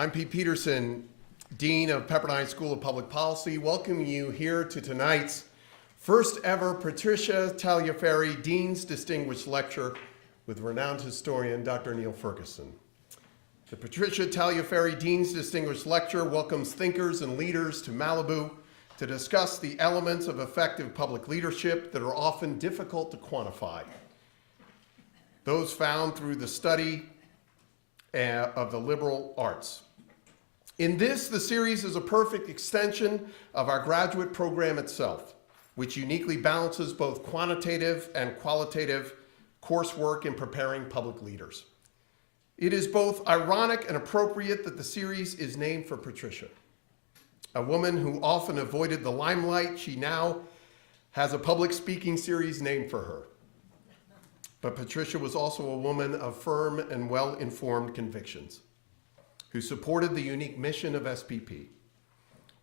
I'm Pete Peterson, Dean of Pepperdine School of Public Policy, welcoming you here to tonight's first ever Patricia Tagliaferri Dean's Distinguished Lecture with renowned historian Dr. Niall Ferguson. The Patricia Tagliaferri Dean's Distinguished Lecture welcomes thinkers and leaders to Malibu to discuss the elements of effective public leadership that are often difficult to quantify. Those found through the study of the liberal arts. In this, the series is a perfect extension of our graduate program itself, which uniquely balances both quantitative and qualitative coursework in preparing public leaders. It is both ironic and appropriate that the series is named for Patricia, a woman who often avoided the limelight. She now has a public speaking series named for her. But Patricia was also a woman of firm and well-informed convictions, who supported the unique mission of SPP.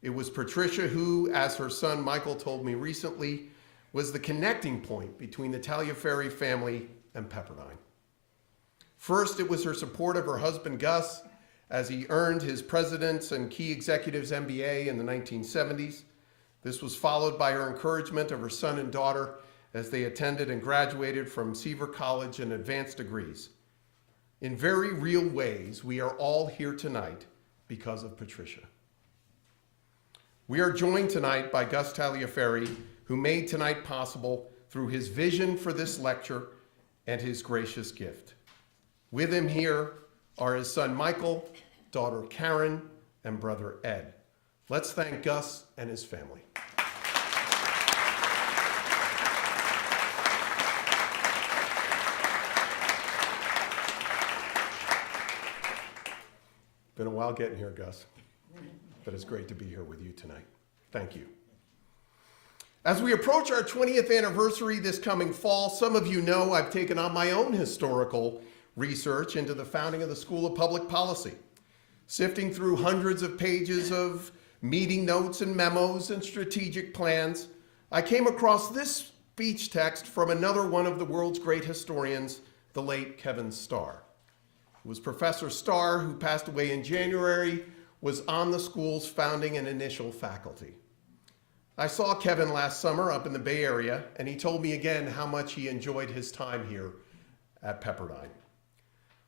It was Patricia who, as her son Michael told me recently, was the connecting point between the Tagliaferri family and Pepperdine. First, it was her support of her husband Gus as he earned his President's and Key Executives MBA in the 1970s. This was followed by her encouragement of her son and daughter as they attended and graduated from Seaver College and advanced degrees. In very real ways, we are all here tonight because of Patricia. We are joined tonight by Gus Tagliaferri, who made tonight possible through his vision for this lecture and his gracious gift. With him here are his son Michael, daughter Karen, and brother Ed. Let's thank Gus and his family. Been a while getting here, Gus, but it's great to be here with you tonight. Thank you. As we approach our 20th anniversary this coming fall, some of you know I've taken on my own historical research into the founding of the School of Public Policy. Sifting through hundreds of pages of meeting notes and memos and strategic plans, I came across this speech text from another one of the world's great historians, the late Kevin Starr. It was Professor Starr, who passed away in January, was on the school's founding and initial faculty. I saw Kevin last summer up in the Bay Area, and he told me again how much he enjoyed his time here at Pepperdine.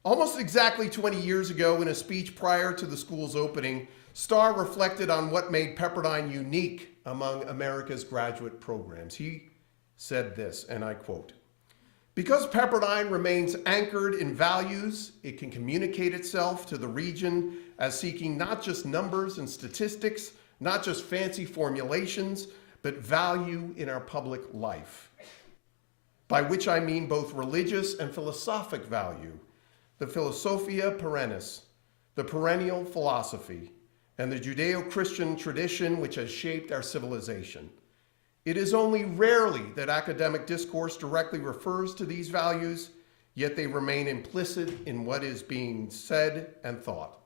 Almost exactly 20 years ago, in a speech prior to the school's opening, Starr reflected on what made Pepperdine unique among America's graduate programs. He said this, and I quote, "Because Pepperdine remains anchored in values, it can communicate itself to the region as seeking not just numbers and statistics, not just fancy formulations, but value in our public life. By which I mean both religious and philosophic value, the Philosophia Perennis, the perennial philosophy, and the Judeo-Christian tradition which has shaped our civilization. It is only rarely that academic discourse directly refers to these values, yet they remain implicit in what is being said and thought.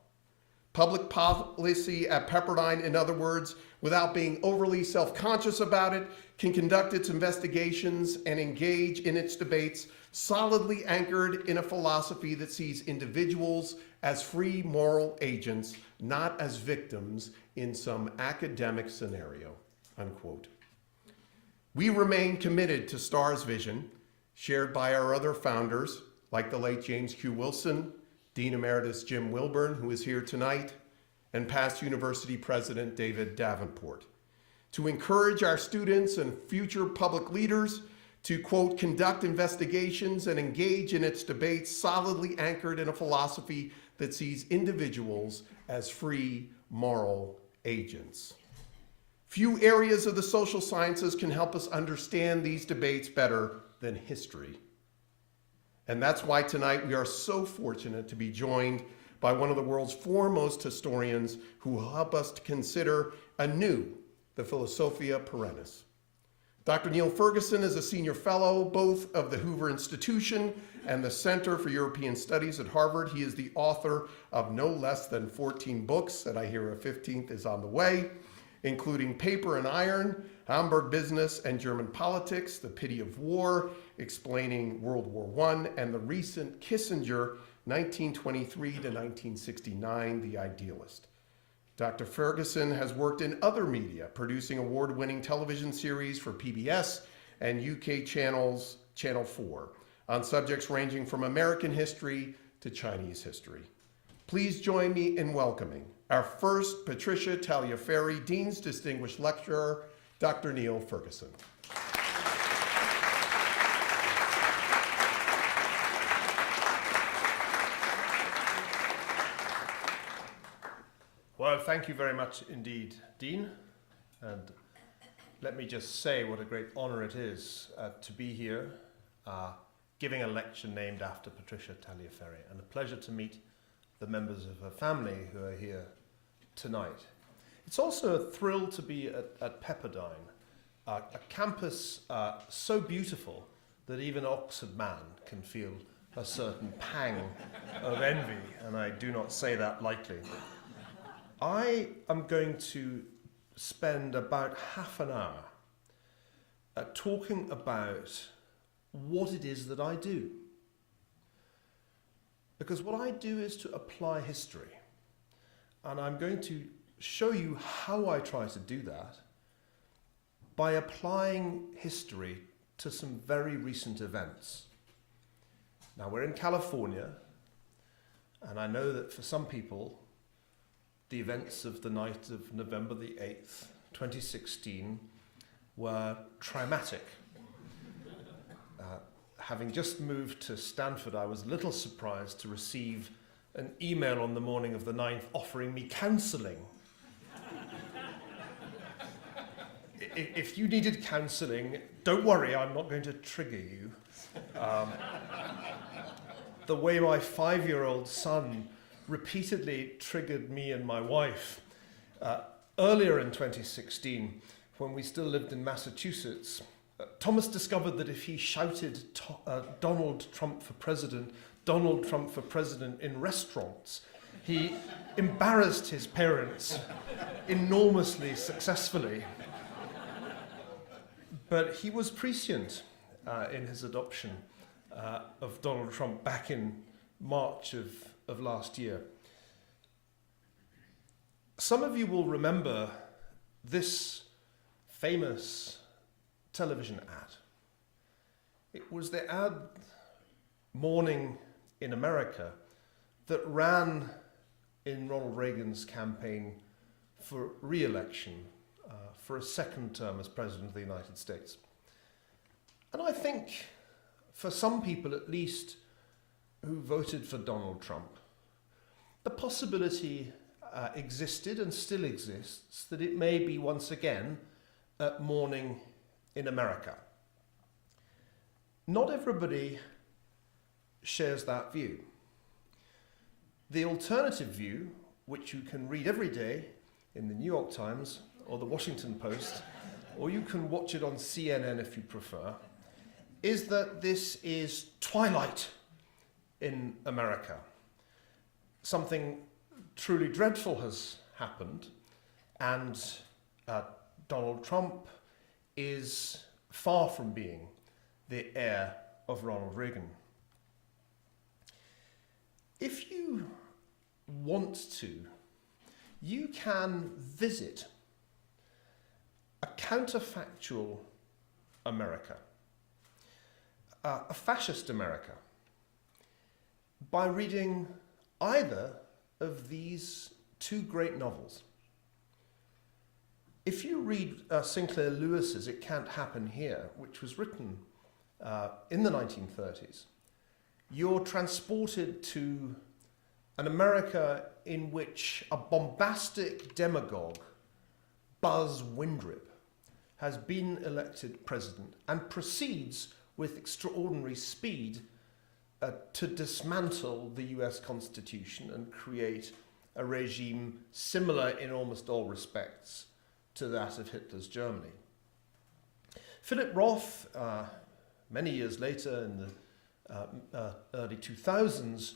Public policy at Pepperdine, in other words, without being overly self-conscious about it, can conduct its investigations and engage in its debates solidly anchored in a philosophy that sees individuals as free moral agents, not as victims in some academic scenario," unquote. We remain committed to Starr's vision, shared by our other founders, like the late James Q. Wilson, Dean Emeritus Jim Wilburn, who is here tonight, and past university president David Davenport, to encourage our students and future public leaders to, quote, "conduct investigations and engage in its debates solidly anchored in a philosophy that sees individuals as free moral agents." Few areas of the social sciences can help us understand these debates better than history. And that's why tonight we are so fortunate to be joined by one of the world's foremost historians who will help us to consider anew the Philosophia Perennis. Dr. Niall Ferguson is a senior fellow both of the Hoover Institution and the Center for European Studies at Harvard. He is the author of no less than 14 books, and I hear a 15th is on the way, including Paper and Iron, Hamburg Business and German Politics, The Pity of War, Explaining World War I, and the recent Kissinger 1923 to 1969, The Idealist. Dr. Ferguson has worked in other media, producing award-winning television series for PBS and UK channels, Channel 4, on subjects ranging from American history to Chinese history. Please join me in welcoming our first Patricia Tagliaferri, Dean's Distinguished Lecturer, Dr. Niall Ferguson. Well, thank you very much indeed, Dean. And let me just say what a great honor it is to be here giving a lecture named after Patricia Tagliaferri, and a pleasure to meet the members of her family who are here tonight. It's also a thrill to be at Pepperdine, a campus so beautiful that even Oxford man can feel a certain pang of envy, and I do not say that lightly. I am going to spend about half an hour talking about what it is that I do. Because what I do is to apply history. And I'm going to show you how I try to do that by applying history to some very recent events. Now, we're in California, and I know that for some people, the events of the night of November the 8th, 2016, were traumatic. Having just moved to Stanford, I was a little surprised to receive an email on the morning of the 9th offering me counselling. If you needed counselling, don't worry, I'm not going to trigger you. The way my 5-year-old son repeatedly triggered me and my wife. Earlier in 2016, when we still lived in Massachusetts, Thomas discovered that if he shouted Donald Trump for president in restaurants, he embarrassed his parents enormously successfully. But he was prescient in his adoption of Donald Trump back in March of last year. Some of you will remember this famous television ad. It was the ad Morning in America that ran in Ronald Reagan's campaign for re-election for a second term as President of the United States. And I think for some people at least who voted for Donald Trump, the possibility existed and still exists that it may be once again morning in America. Not everybody shares that view. The alternative view, which you can read every day in the New York Times or the Washington Post, or you can watch it on CNN if you prefer, is that this is twilight in America. Something truly dreadful has happened, and Donald Trump is far from being the heir of Ronald Reagan. If you want to, you can visit a counterfactual America, a fascist America, by reading either of these two great novels. If you read Sinclair Lewis's It Can't Happen Here, which was written in the 1930s, you're transported to an America in which a bombastic demagogue, Buzz Windrip, has been elected president and proceeds with extraordinary speed to dismantle the US Constitution and create a regime similar in almost all respects to that of Hitler's Germany. Philip Roth, many years later in the early 2000s,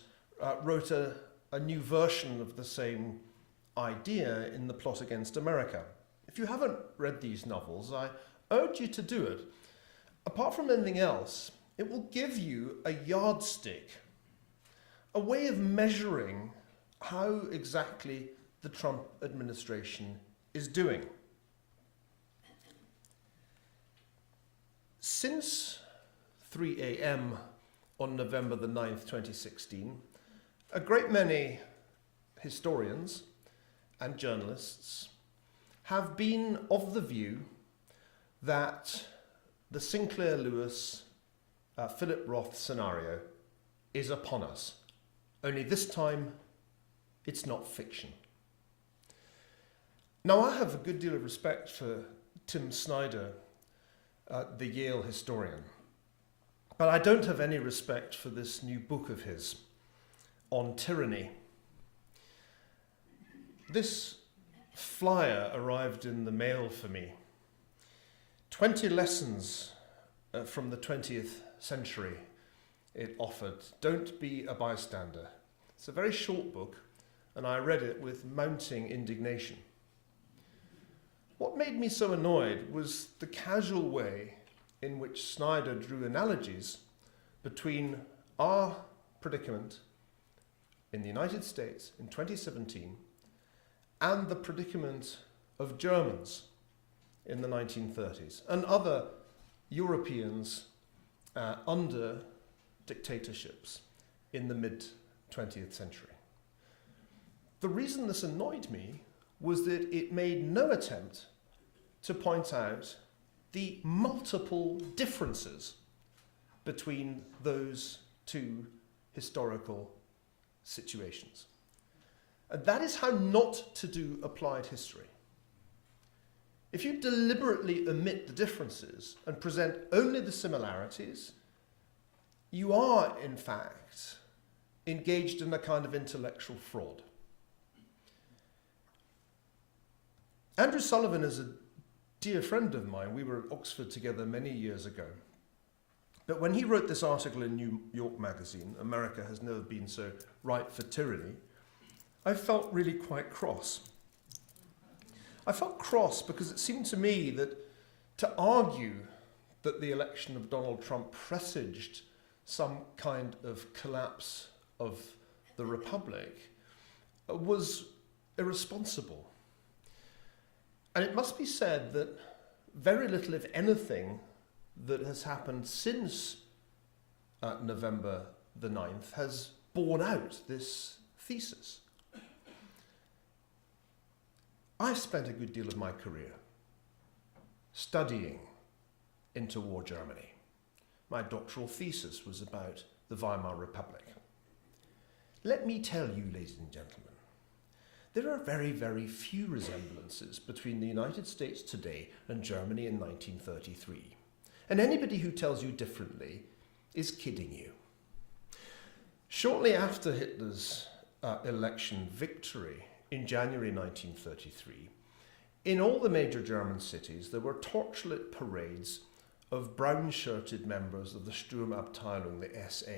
wrote a new version of the same idea in The Plot Against America. If you haven't read these novels, I urge you to do it. Apart from anything else, it will give you a yardstick a way of measuring how exactly the Trump administration is doing. Since 3 a.m. on November the 9th, 2016, a great many historians and journalists have been of the view that the Sinclair Lewis, Philip Roth scenario is upon us. Only this time, it's not fiction. Now, I have a good deal of respect for Tim Snyder, the Yale historian, but I don't have any respect for this new book of his on tyranny. This flyer arrived in the mail for me. 20 lessons from the 20th century it offered. Don't be a bystander. It's a very short book, and I read it with mounting indignation. What made me so annoyed was the casual way in which Snyder drew analogies between our predicament in the United States in 2017 and the predicament of Germans in the 1930s and other Europeans under dictatorships in the mid-20th century. The reason this annoyed me was that it made no attempt to point out the multiple differences between those two historical situations. And that is how not to do applied history. If you deliberately omit the differences and present only the similarities, you are, in fact, engaged in a kind of intellectual fraud. Andrew Sullivan is a dear friend of mine. We were at Oxford together many years ago. But when he wrote this article in New York Magazine, America has never been so ripe for tyranny, I felt really quite cross. I felt cross because it seemed to me that to argue that the election of Donald Trump presaged some kind of collapse of the Republic was irresponsible. And it must be said that very little, if anything, that has happened since November the 9th has borne out this thesis. I've spent a good deal of my career studying interwar Germany. My doctoral thesis was about the Weimar Republic. Let me tell you, ladies and gentlemen, there are very, very few resemblances between the United States today and Germany in 1933. And anybody who tells you differently is kidding you. Shortly after Hitler's election victory in January 1933, in all the major German cities, there were torchlit parades of brown-shirted members of the Sturmabteilung, the SA.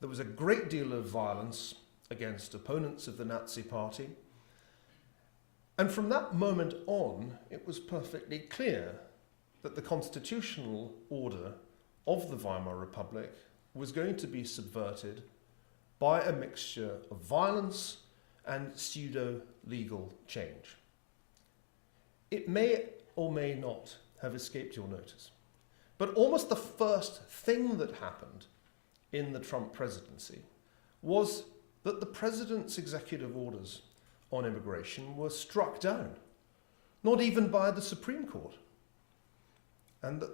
There was a great deal of violence against opponents of the Nazi Party. And from that moment on, it was perfectly clear that the constitutional order of the Weimar Republic was going to be subverted by a mixture of violence and pseudo-legal change. It may or may not have escaped your notice, but almost the first thing that happened in the Trump presidency was that the president's executive orders on immigration were struck down, not even by the Supreme Court. And that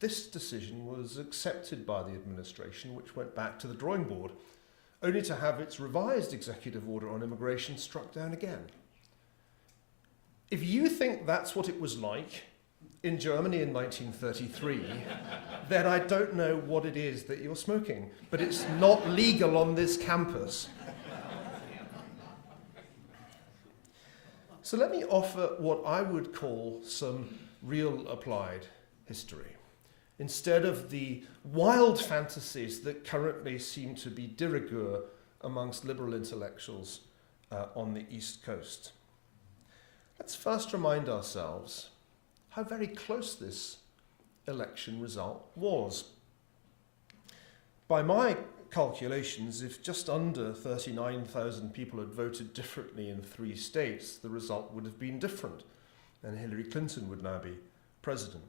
this decision was accepted by the administration, which went back to the drawing board, only to have its revised executive order on immigration struck down again. If you think that's what it was like in Germany in 1933, then I don't know what it is that you're smoking, but it's not legal on this campus. So let me offer what I would call some real applied history, instead of the wild fantasies that currently seem to be de rigueur amongst liberal intellectuals on the East Coast. Let's first remind ourselves how very close this election result was. By my calculations, if just under 39,000 people had voted differently in 3 states, the result would have been different, and Hillary Clinton would now be president.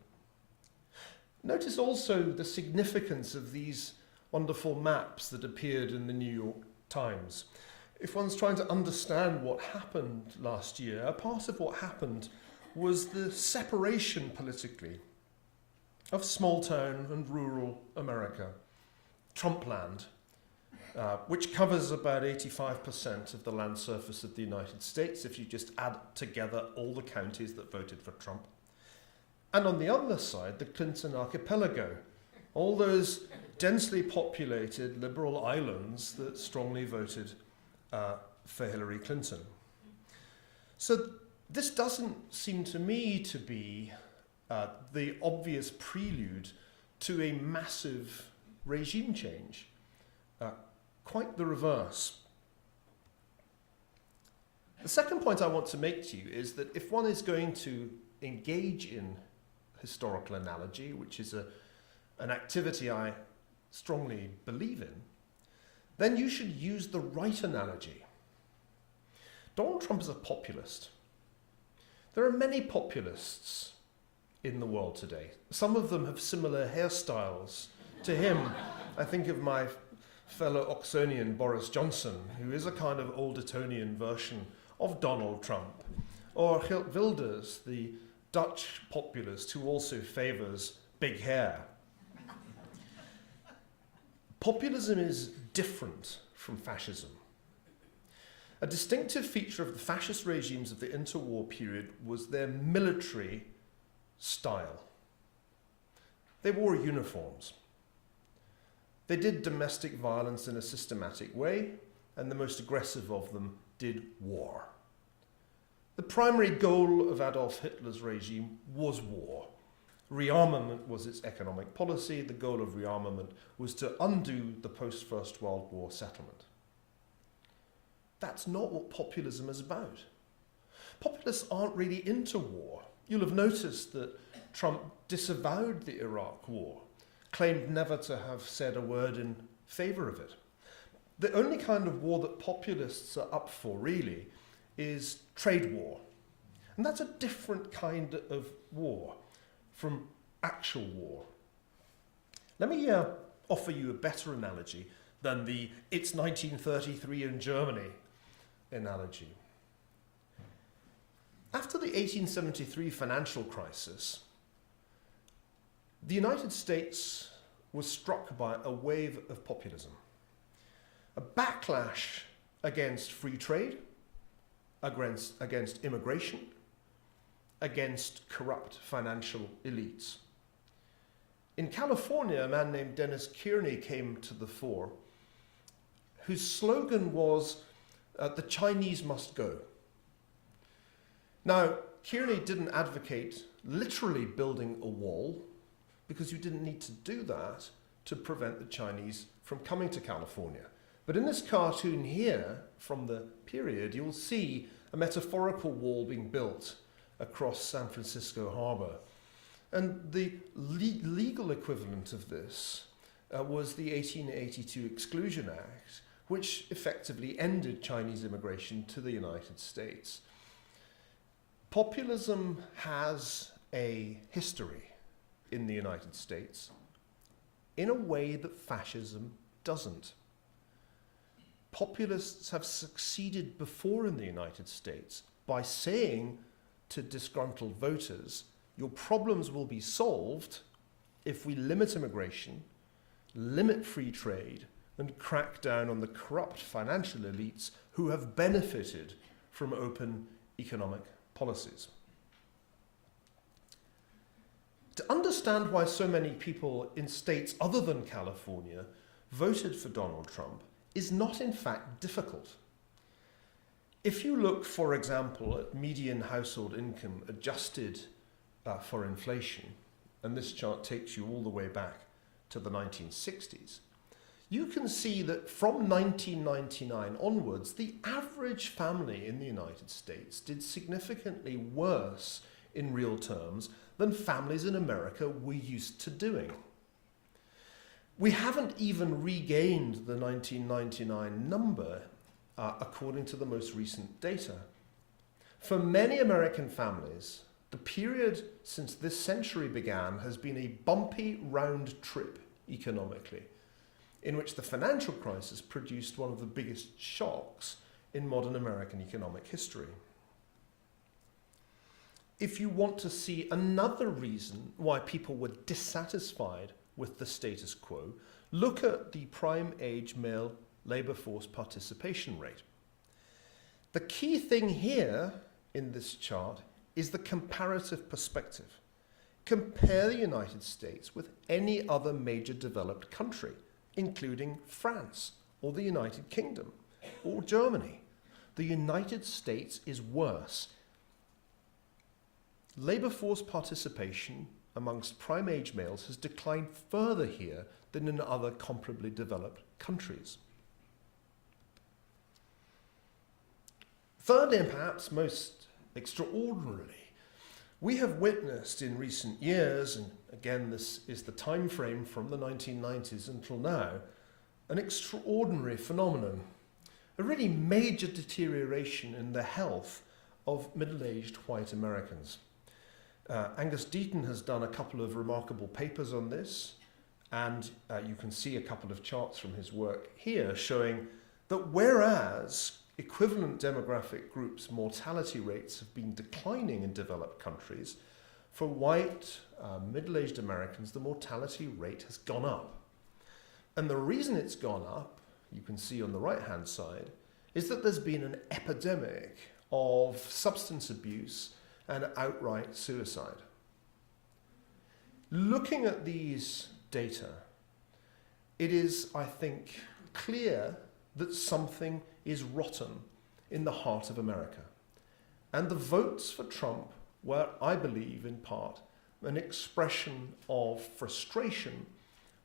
Notice also the significance of these wonderful maps that appeared in the New York Times. If one's trying to understand what happened last year, a part of what happened was the separation politically of small town and rural America, Trumpland, which covers about 85% of the land surface of the United States if you just add together all the counties that voted for Trump. And on the other side, the Clinton archipelago, all those densely populated liberal islands that strongly voted for Hillary Clinton. So this doesn't seem to me to be the obvious prelude to a massive regime change. Quite the reverse. The second point I want to make to you is that if one is going to engage in historical analogy, which is an activity I strongly believe in, then you should use the right analogy. Donald Trump is a populist. There are many populists in the world today. Some of them have similar hairstyles to him. I think of my fellow Oxonian Boris Johnson, who is a kind of old Etonian version of Donald Trump, or Geert Wilders, the Dutch populist who also favours big hair. Populism is different from fascism. A distinctive feature of the fascist regimes of the interwar period was their military style. They wore uniforms. They did domestic violence in a systematic way, and the most aggressive of them did war. The primary goal of Adolf Hitler's regime was war. Rearmament was its economic policy. The goal of rearmament was to undo the post-First World War settlement. That's not what populism is about. Populists aren't really into war. You'll have noticed that Trump disavowed the Iraq War, claimed never to have said a word in favour of it. The only kind of war that populists are up for, really, is trade war. And that's a different kind of war from actual war. Let me offer you a better analogy than the "it's 1933 in Germany" analogy. After the 1873 financial crisis, the United States was struck by a wave of populism, a backlash against free trade, against immigration, against corrupt financial elites. In California, a man named Dennis Kearney came to the fore, whose slogan was, "The Chinese must go." Now, Kearney didn't advocate literally building a wall, because you didn't need to do that to prevent the Chinese from coming to California. But in this cartoon here, from the period, you'll see a metaphorical wall being built across San Francisco Harbor. And the legal equivalent of this was the 1882 Exclusion Act, which effectively ended Chinese immigration to the United States. Populism has a history in the United States in a way that fascism doesn't. Populists have succeeded before in the United States by saying to disgruntled voters, your problems will be solved if we limit immigration, limit free trade, and crack down on the corrupt financial elites who have benefited from open economic policies. To understand why so many people in states other than California voted for Donald Trump is not in fact difficult. If you look, for example, at median household income adjusted for inflation, and this chart takes you all the way back to the 1960s, you can see that from 1999 onwards, the average family in the United States did significantly worse in real terms than families in America were used to doing. We haven't even regained the 1999 number according to the most recent data. For many American families, the period since this century began has been a bumpy round trip economically, in which the financial crisis produced one of the biggest shocks in modern American economic history. If you want to see another reason why people were dissatisfied with the status quo, look at the prime age male labour force participation rate. The key thing here in this chart is the comparative perspective. Compare the United States with any other major developed country, including France or the United Kingdom or Germany. The United States is worse. Labour force participation amongst prime age males has declined further here than in other comparably developed countries. Thirdly, and perhaps most extraordinarily, we have witnessed in recent years, and again this is the time frame from the 1990s until now, an extraordinary phenomenon, a really major deterioration in the health of middle-aged white Americans. Angus Deaton has done a couple of remarkable papers on this, and you can see a couple of charts from his work here showing that whereas equivalent demographic groups' mortality rates have been declining in developed countries, for white middle-aged Americans, the mortality rate has gone up. And the reason it's gone up, you can see on the right-hand side, is that there's been an epidemic of substance abuse and outright suicide. Looking at these data, it is, I think, clear that something is rotten in the heart of America. And the votes for Trump were, I believe, in part, an expression of frustration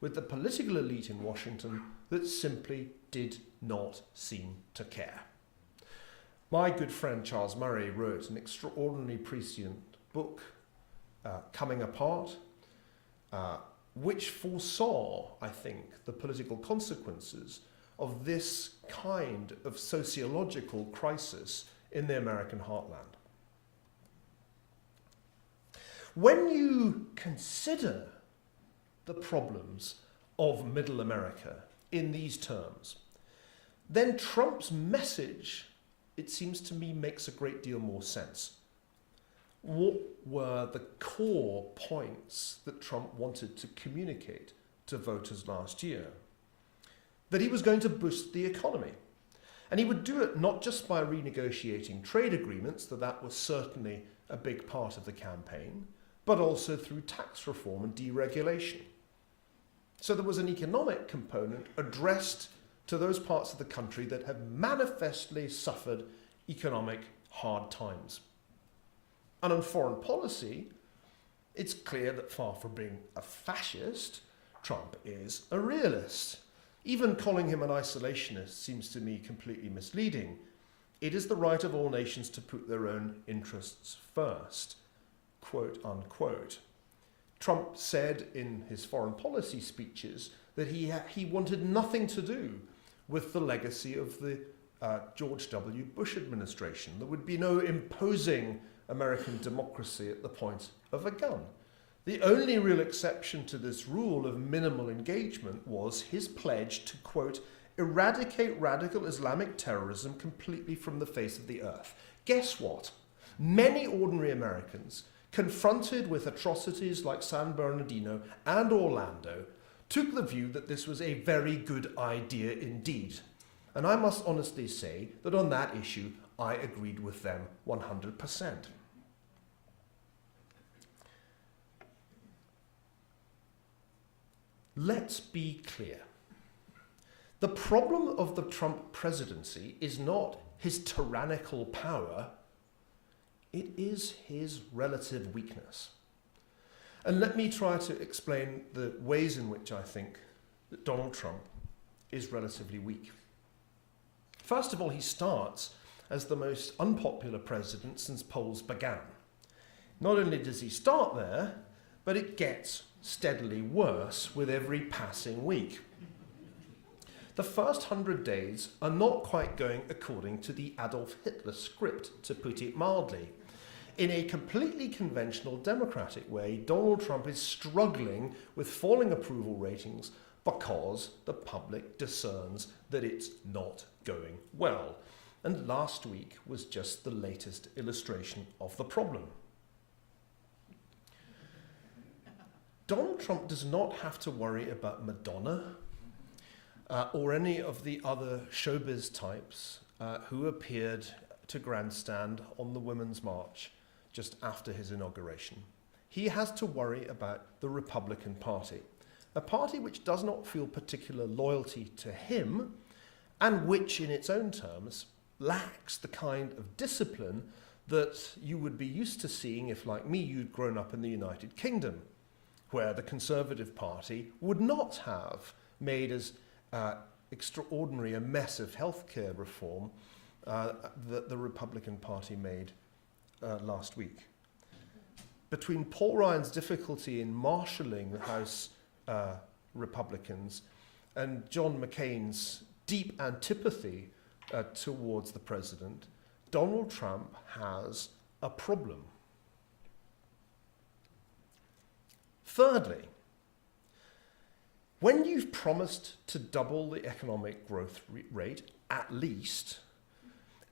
with the political elite in Washington that simply did not seem to care. My good friend Charles Murray wrote an extraordinarily prescient book, Coming Apart, which foresaw, I think, the political consequences of this kind of sociological crisis in the American heartland. When you consider the problems of Middle America in these terms, then Trump's message, it seems to me, makes a great deal more sense. What were the core points that Trump wanted to communicate to voters last year? That he was going to boost the economy. And he would do it not just by renegotiating trade agreements, though that was certainly a big part of the campaign, but also through tax reform and deregulation. So there was an economic component addressed to those parts of the country that have manifestly suffered economic hard times. And on foreign policy, it's clear that far from being a fascist, Trump is a realist. Even calling him an isolationist seems to me completely misleading. It is the right of all nations to put their own interests first, quote unquote. Trump said in his foreign policy speeches that he wanted nothing to do with the legacy of the George W. Bush administration. There would be no imposing American democracy at the point of a gun. The only real exception to this rule of minimal engagement was his pledge to, quote, eradicate radical Islamic terrorism completely from the face of the earth. Guess what? Many ordinary Americans, confronted with atrocities like San Bernardino and Orlando, took the view that this was a very good idea indeed. And I must honestly say that on that issue, I agreed with them 100%. Let's be clear. The problem of the Trump presidency is not his tyrannical power, it is his relative weakness. And let me try to explain the ways in which I think that Donald Trump is relatively weak. First of all, he starts as the most unpopular president since polls began. Not only does he start there, but it gets steadily worse with every passing week. The first 100 days are not quite going according to the Adolf Hitler script, to put it mildly. In a completely conventional democratic way, Donald Trump is struggling with falling approval ratings because the public discerns that it's not going well. And last week was just the latest illustration of the problem. Donald Trump does not have to worry about Madonna or any of the other showbiz types who appeared to grandstand on the Women's March just after his inauguration. He has to worry about the Republican Party, a party which does not feel particular loyalty to him and which, in its own terms, lacks the kind of discipline that you would be used to seeing if, like me, you'd grown up in the United Kingdom, where the Conservative Party would not have made as extraordinary a mess of healthcare reform that the Republican Party made last week. Between Paul Ryan's difficulty in marshalling the House Republicans and John McCain's deep antipathy towards the president, Donald Trump has a problem. Thirdly, when you've promised to double the economic growth rate, at least,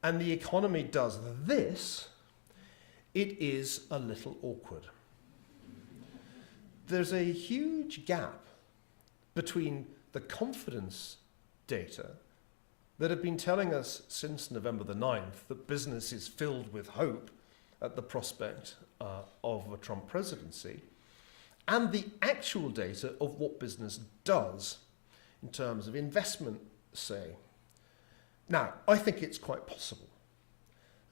and the economy does this, it is a little awkward. There's a huge gap between the confidence data that have been telling us since November the 9th that business is filled with hope at the prospect of a Trump presidency, and the actual data of what business does in terms of investment, say. Now, I think it's quite possible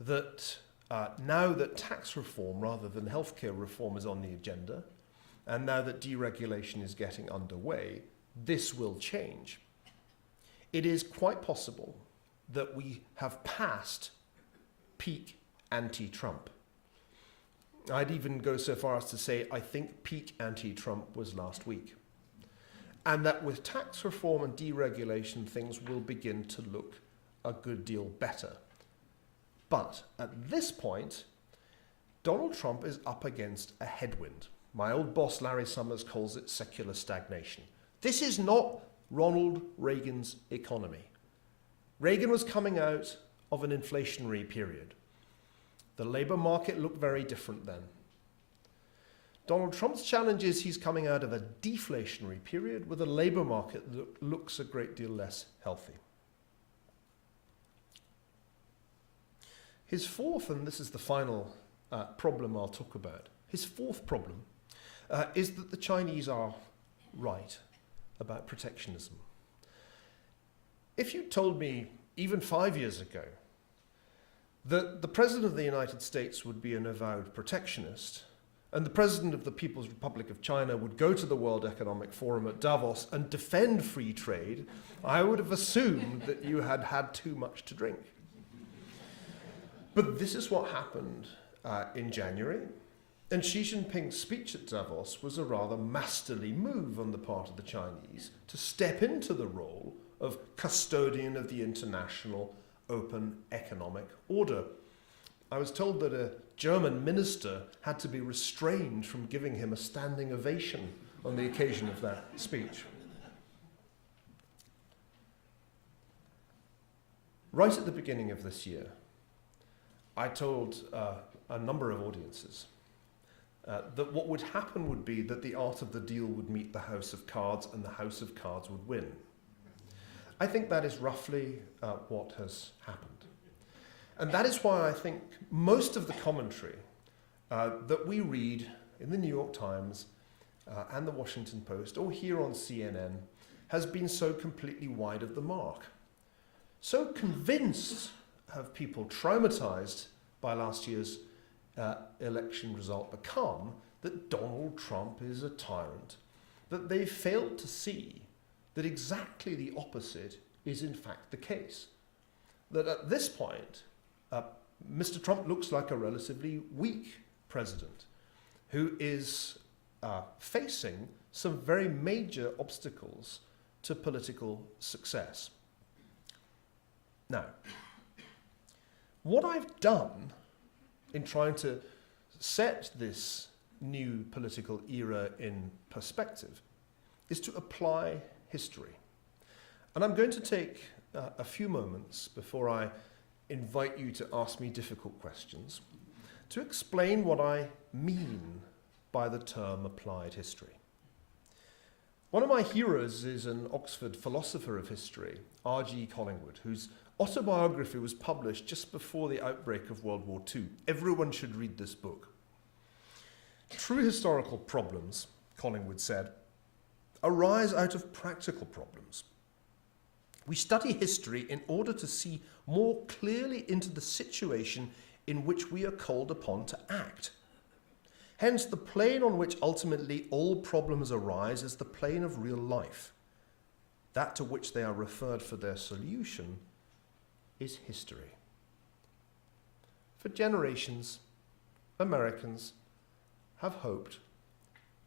that now that tax reform rather than healthcare reform is on the agenda, and now that deregulation is getting underway, this will change. It is quite possible that we have passed peak anti-Trump. I'd even go so far as to say I think peak anti-Trump was last week. And that with tax reform and deregulation, things will begin to look a good deal better. But at this point, Donald Trump is up against a headwind. My old boss, Larry Summers, calls it secular stagnation. This is not Ronald Reagan's economy. Reagan was coming out of an inflationary period. The labor market looked very different then. Donald Trump's challenge is he's coming out of a deflationary period with a labor market that looks a great deal less healthy. His fourth, and this is the final problem I'll talk about, his fourth problem is that the Chinese are right about protectionism. If you told me even 5 years ago that the President of the United States would be an avowed protectionist and the President of the People's Republic of China would go to the World Economic Forum at Davos and defend free trade, I would have assumed that you had had too much to drink. But this is what happened in January, and Xi Jinping's speech at Davos was a rather masterly move on the part of the Chinese to step into the role of custodian of the international open economic order. I was told that a German minister had to be restrained from giving him a standing ovation on the occasion of that speech. Right at the beginning of this year, I told a number of audiences that what would happen would be that the art of the deal would meet the house of cards and the house of cards would win. I think that is roughly what has happened. And that is why I think most of the commentary that we read in the New York Times and the Washington Post or here on CNN has been so completely wide of the mark. So convinced have people traumatized by last year's election result become that Donald Trump is a tyrant, that they failed to see that exactly the opposite is in fact the case. That at this point, Mr. Trump looks like a relatively weak president who is facing some very major obstacles to political success. Now, what I've done in trying to set this new political era in perspective is to apply history. And I'm going to take a few moments before I invite you to ask me difficult questions to explain what I mean by the term applied history. One of my heroes is an Oxford philosopher of history, R.G. Collingwood, whose autobiography was published just before the outbreak of World War II. Everyone should read this book. True historical problems, Collingwood said, arise out of practical problems. We study history in order to see more clearly into the situation in which we are called upon to act. Hence, the plane on which ultimately all problems arise is the plane of real life. That to which they are referred for their solution is history. For generations, Americans have hoped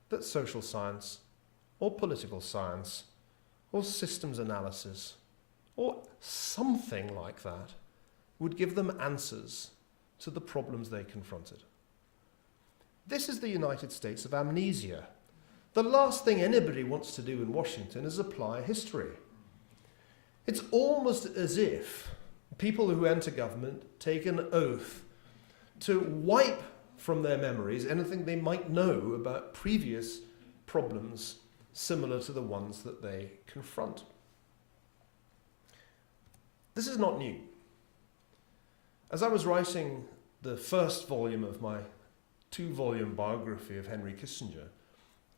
that social science or political science or systems analysis or something like that would give them answers to the problems they confronted. This is the United States of amnesia. The last thing anybody wants to do in Washington is apply history. It's almost as if people who enter government take an oath to wipe from their memories anything they might know about previous problems similar to the ones that they confront. This is not new. As I was writing the first volume of my 2-volume biography of Henry Kissinger,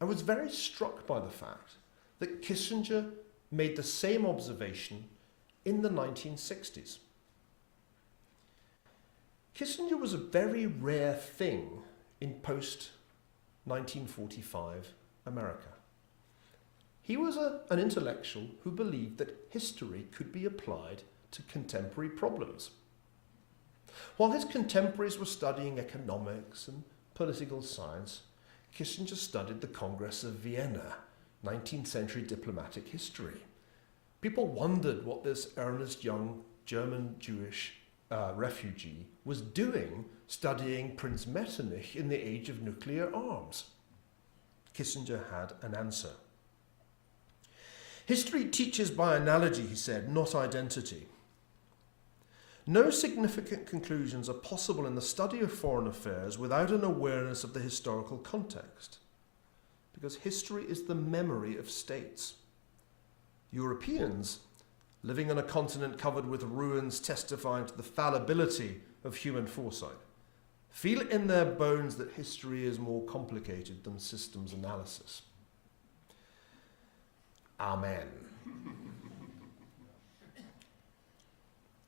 I was very struck by the fact that Kissinger made the same observation in the 1960s. Kissinger was a very rare thing in post-1945 America. He was an intellectual who believed that history could be applied to contemporary problems. While his contemporaries were studying economics and political science, Kissinger studied the Congress of Vienna, 19th century diplomatic history. People wondered what this earnest young German-Jewish refugee was doing studying Prince Metternich in the age of nuclear arms. Kissinger had an answer. History teaches by analogy, he said, not identity. No significant conclusions are possible in the study of foreign affairs without an awareness of the historical context, because history is the memory of states. Europeans, living on a continent covered with ruins testifying to the fallibility of human foresight, feel in their bones that history is more complicated than systems analysis. Amen.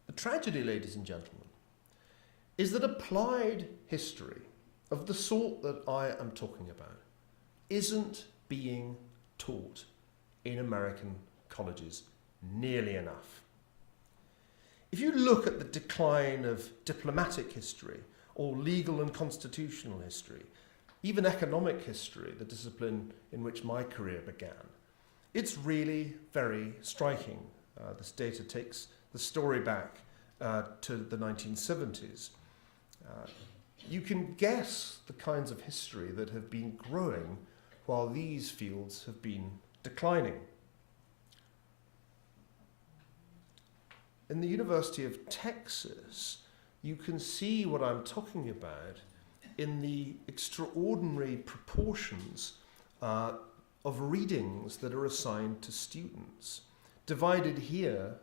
The tragedy, ladies and gentlemen, is that applied history of the sort that I am talking about isn't being taught in American colleges nearly enough. If you look at the decline of diplomatic history or legal and constitutional history, even economic history, the discipline in which my career began, it's really very striking. This data takes the story back to the 1970s. You can guess the kinds of history that have been growing while these fields have been declining. In the University of Texas, you can see what I'm talking about in the extraordinary proportions of readings that are assigned to students, divided here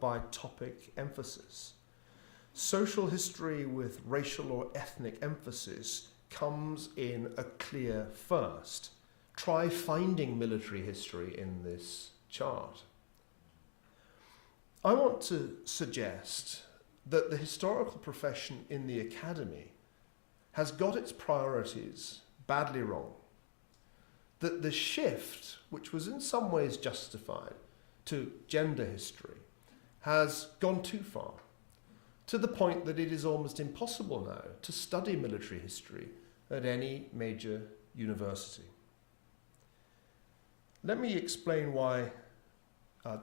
by topic emphasis. Social history with racial or ethnic emphasis comes in a clear first. Try finding military history in this chart. I want to suggest that the historical profession in the academy has got its priorities badly wrong. That the shift, which was in some ways justified, to gender history has gone too far, to the point that it is almost impossible now to study military history at any major university. Let me explain why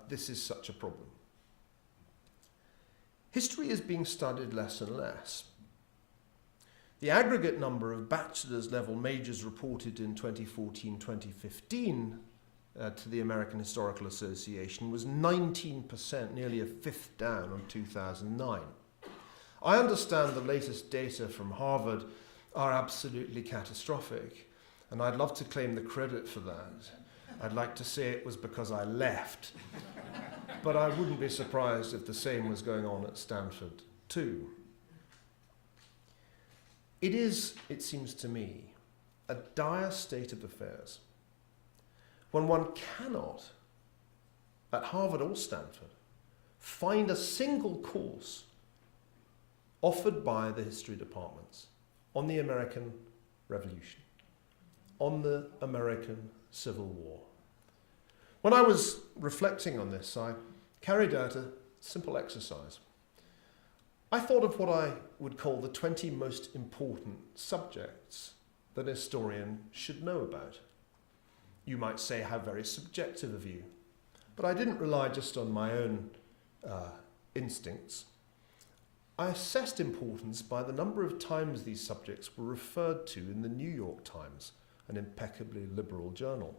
this is such a problem. History is being studied less and less. The aggregate number of bachelor's level majors reported in 2014-2015 to the American Historical Association was 19%, nearly a fifth down on 2009. I understand the latest data from Harvard are absolutely catastrophic, and I'd love to claim the credit for that. I'd like to say it was because I left, but I wouldn't be surprised if the same was going on at Stanford too. It is, it seems to me, a dire state of affairs when one cannot, at Harvard or Stanford, find a single course offered by the history departments on the American Revolution, on the American Civil War. When I was reflecting on this, I carried out a simple exercise. I thought of what I would call the 20 most important subjects that a historian should know about. You might say how very subjective of you, but I didn't rely just on my own instincts. I assessed importance by the number of times these subjects were referred to in the New York Times, an impeccably liberal journal.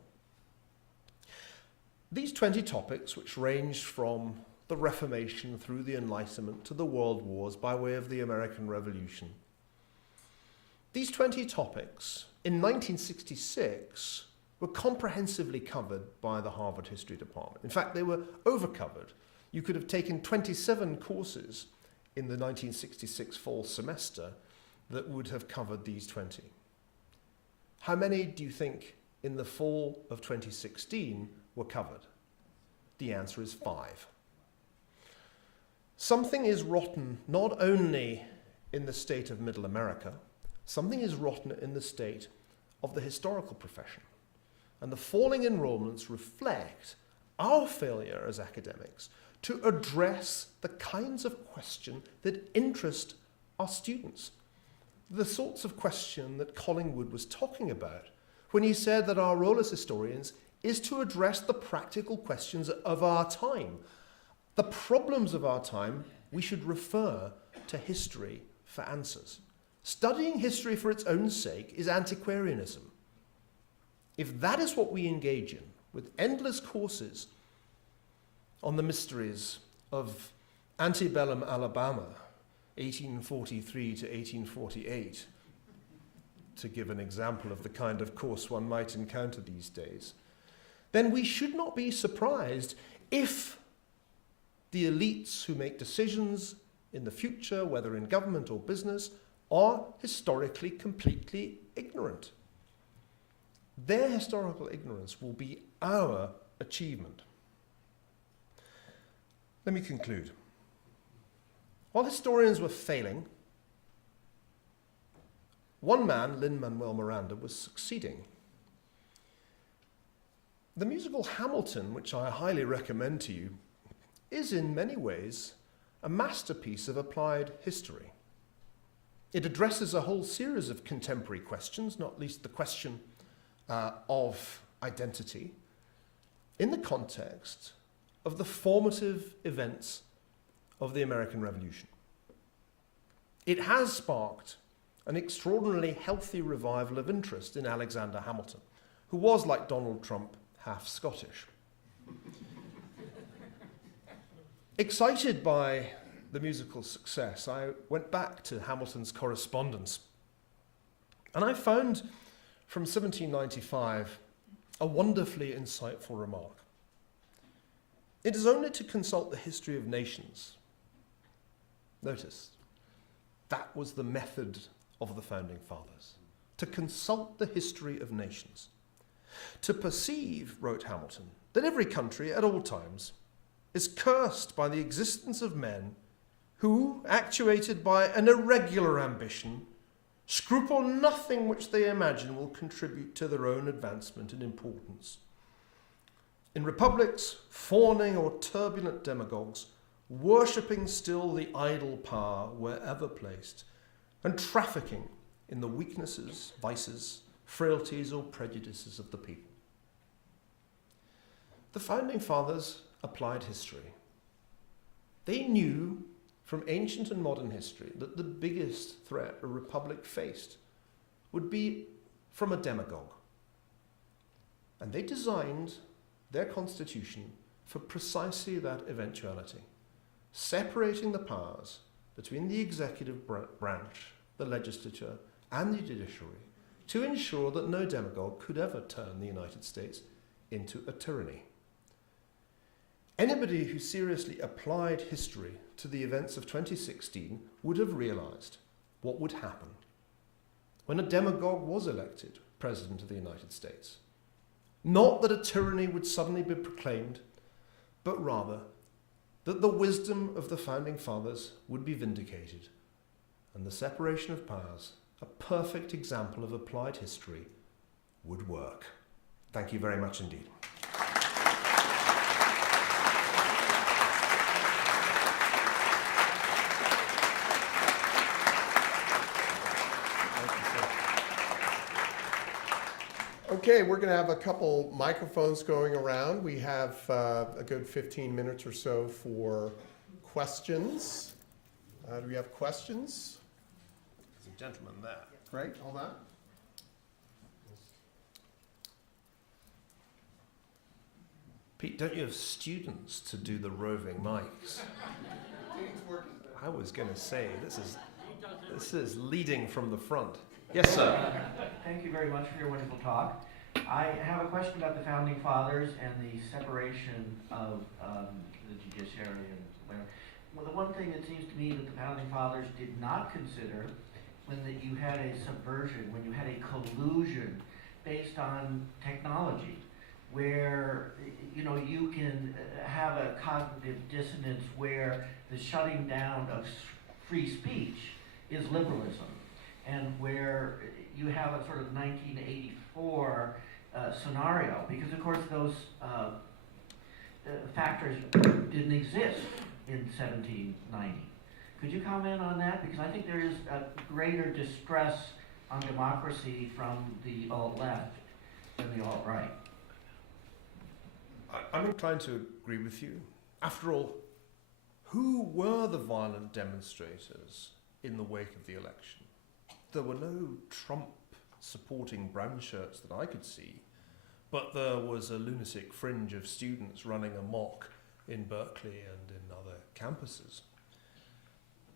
These 20 topics, which ranged from the Reformation through the Enlightenment to the World Wars by way of the American Revolution. These 20 topics, in 1966, were comprehensively covered by the Harvard History Department. In fact, they were overcovered. You could have taken 27 courses in the 1966 fall semester that would have covered these 20. How many do you think in the fall of 2016 were covered? The answer is 5. Something is rotten not only in the state of Middle America, something is rotten in the state of the historical profession. And the falling enrollments reflect our failure as academics to address the kinds of question that interest our students. The sorts of question that Collingwood was talking about when he said that our role as historians is to address the practical questions of our time. The problems of our time, we should refer to history for answers. Studying history for its own sake is antiquarianism. If that is what we engage in, with endless courses on the mysteries of antebellum Alabama, 1843 to 1848, to give an example of the kind of course one might encounter these days, then we should not be surprised if the elites who make decisions in the future, whether in government or business, are historically completely ignorant. Their historical ignorance will be our achievement. Let me conclude. While historians were failing, one man, Lin-Manuel Miranda, was succeeding. The musical Hamilton, which I highly recommend to you, is in many ways a masterpiece of applied history. It addresses a whole series of contemporary questions, not least the question of identity, in the context of the formative events of the American Revolution. It has sparked an extraordinarily healthy revival of interest in Alexander Hamilton, who was, like Donald Trump, half Scottish. Excited by the musical success, I went back to Hamilton's correspondence, and I found from 1795 a wonderfully insightful remark. It is only to consult the history of nations. Notice, that was the method of the founding fathers, to consult the history of nations. To perceive, wrote Hamilton, that every country at all times is cursed by the existence of men who, actuated by an irregular ambition, scruple nothing which they imagine will contribute to their own advancement and importance. In republics, fawning or turbulent demagogues, worshipping still the idle power wherever placed, and trafficking in the weaknesses, vices, frailties, or prejudices of the people. The Founding Fathers applied history. They knew from ancient and modern history that the biggest threat a republic faced would be from a demagogue. And they designed their constitution for precisely that eventuality, separating the powers between the executive branch, the legislature, and the judiciary to ensure that no demagogue could ever turn the United States into a tyranny. Anybody who seriously applied history to the events of 2016 would have realized what would happen when a demagogue was elected President of the United States. Not that a tyranny would suddenly be proclaimed, but rather that the wisdom of the Founding Fathers would be vindicated, and the separation of powers, a perfect example of applied history, would work. Thank you very much indeed. Okay, we're going to have a couple microphones going around. We have a good 15 minutes or so for questions. Do we have questions? There's a gentleman there. Right, hold on. Pete, don't you have students to do the roving mics? I was going to say, this is leading from the front. Yes, sir. Thank you very much for your wonderful talk. I have a question about the Founding Fathers and the separation of the judiciary and whatever. Well, the one thing that seems to me that the Founding Fathers did not consider when that you had a subversion, when you had a collusion based on technology, where you can have a cognitive dissonance where the shutting down of free speech is liberalism, and where you have a sort of 1984 scenario, because of course those factors didn't exist in 1790. Could you comment on that? Because I think there is a greater distress on democracy from the alt-left than the alt-right. I'm inclined to agree with you. After all, who were the violent demonstrators in the wake of the election? There were no Trump-supporting brown shirts that I could see, but there was a lunatic fringe of students running amok in Berkeley and in other campuses.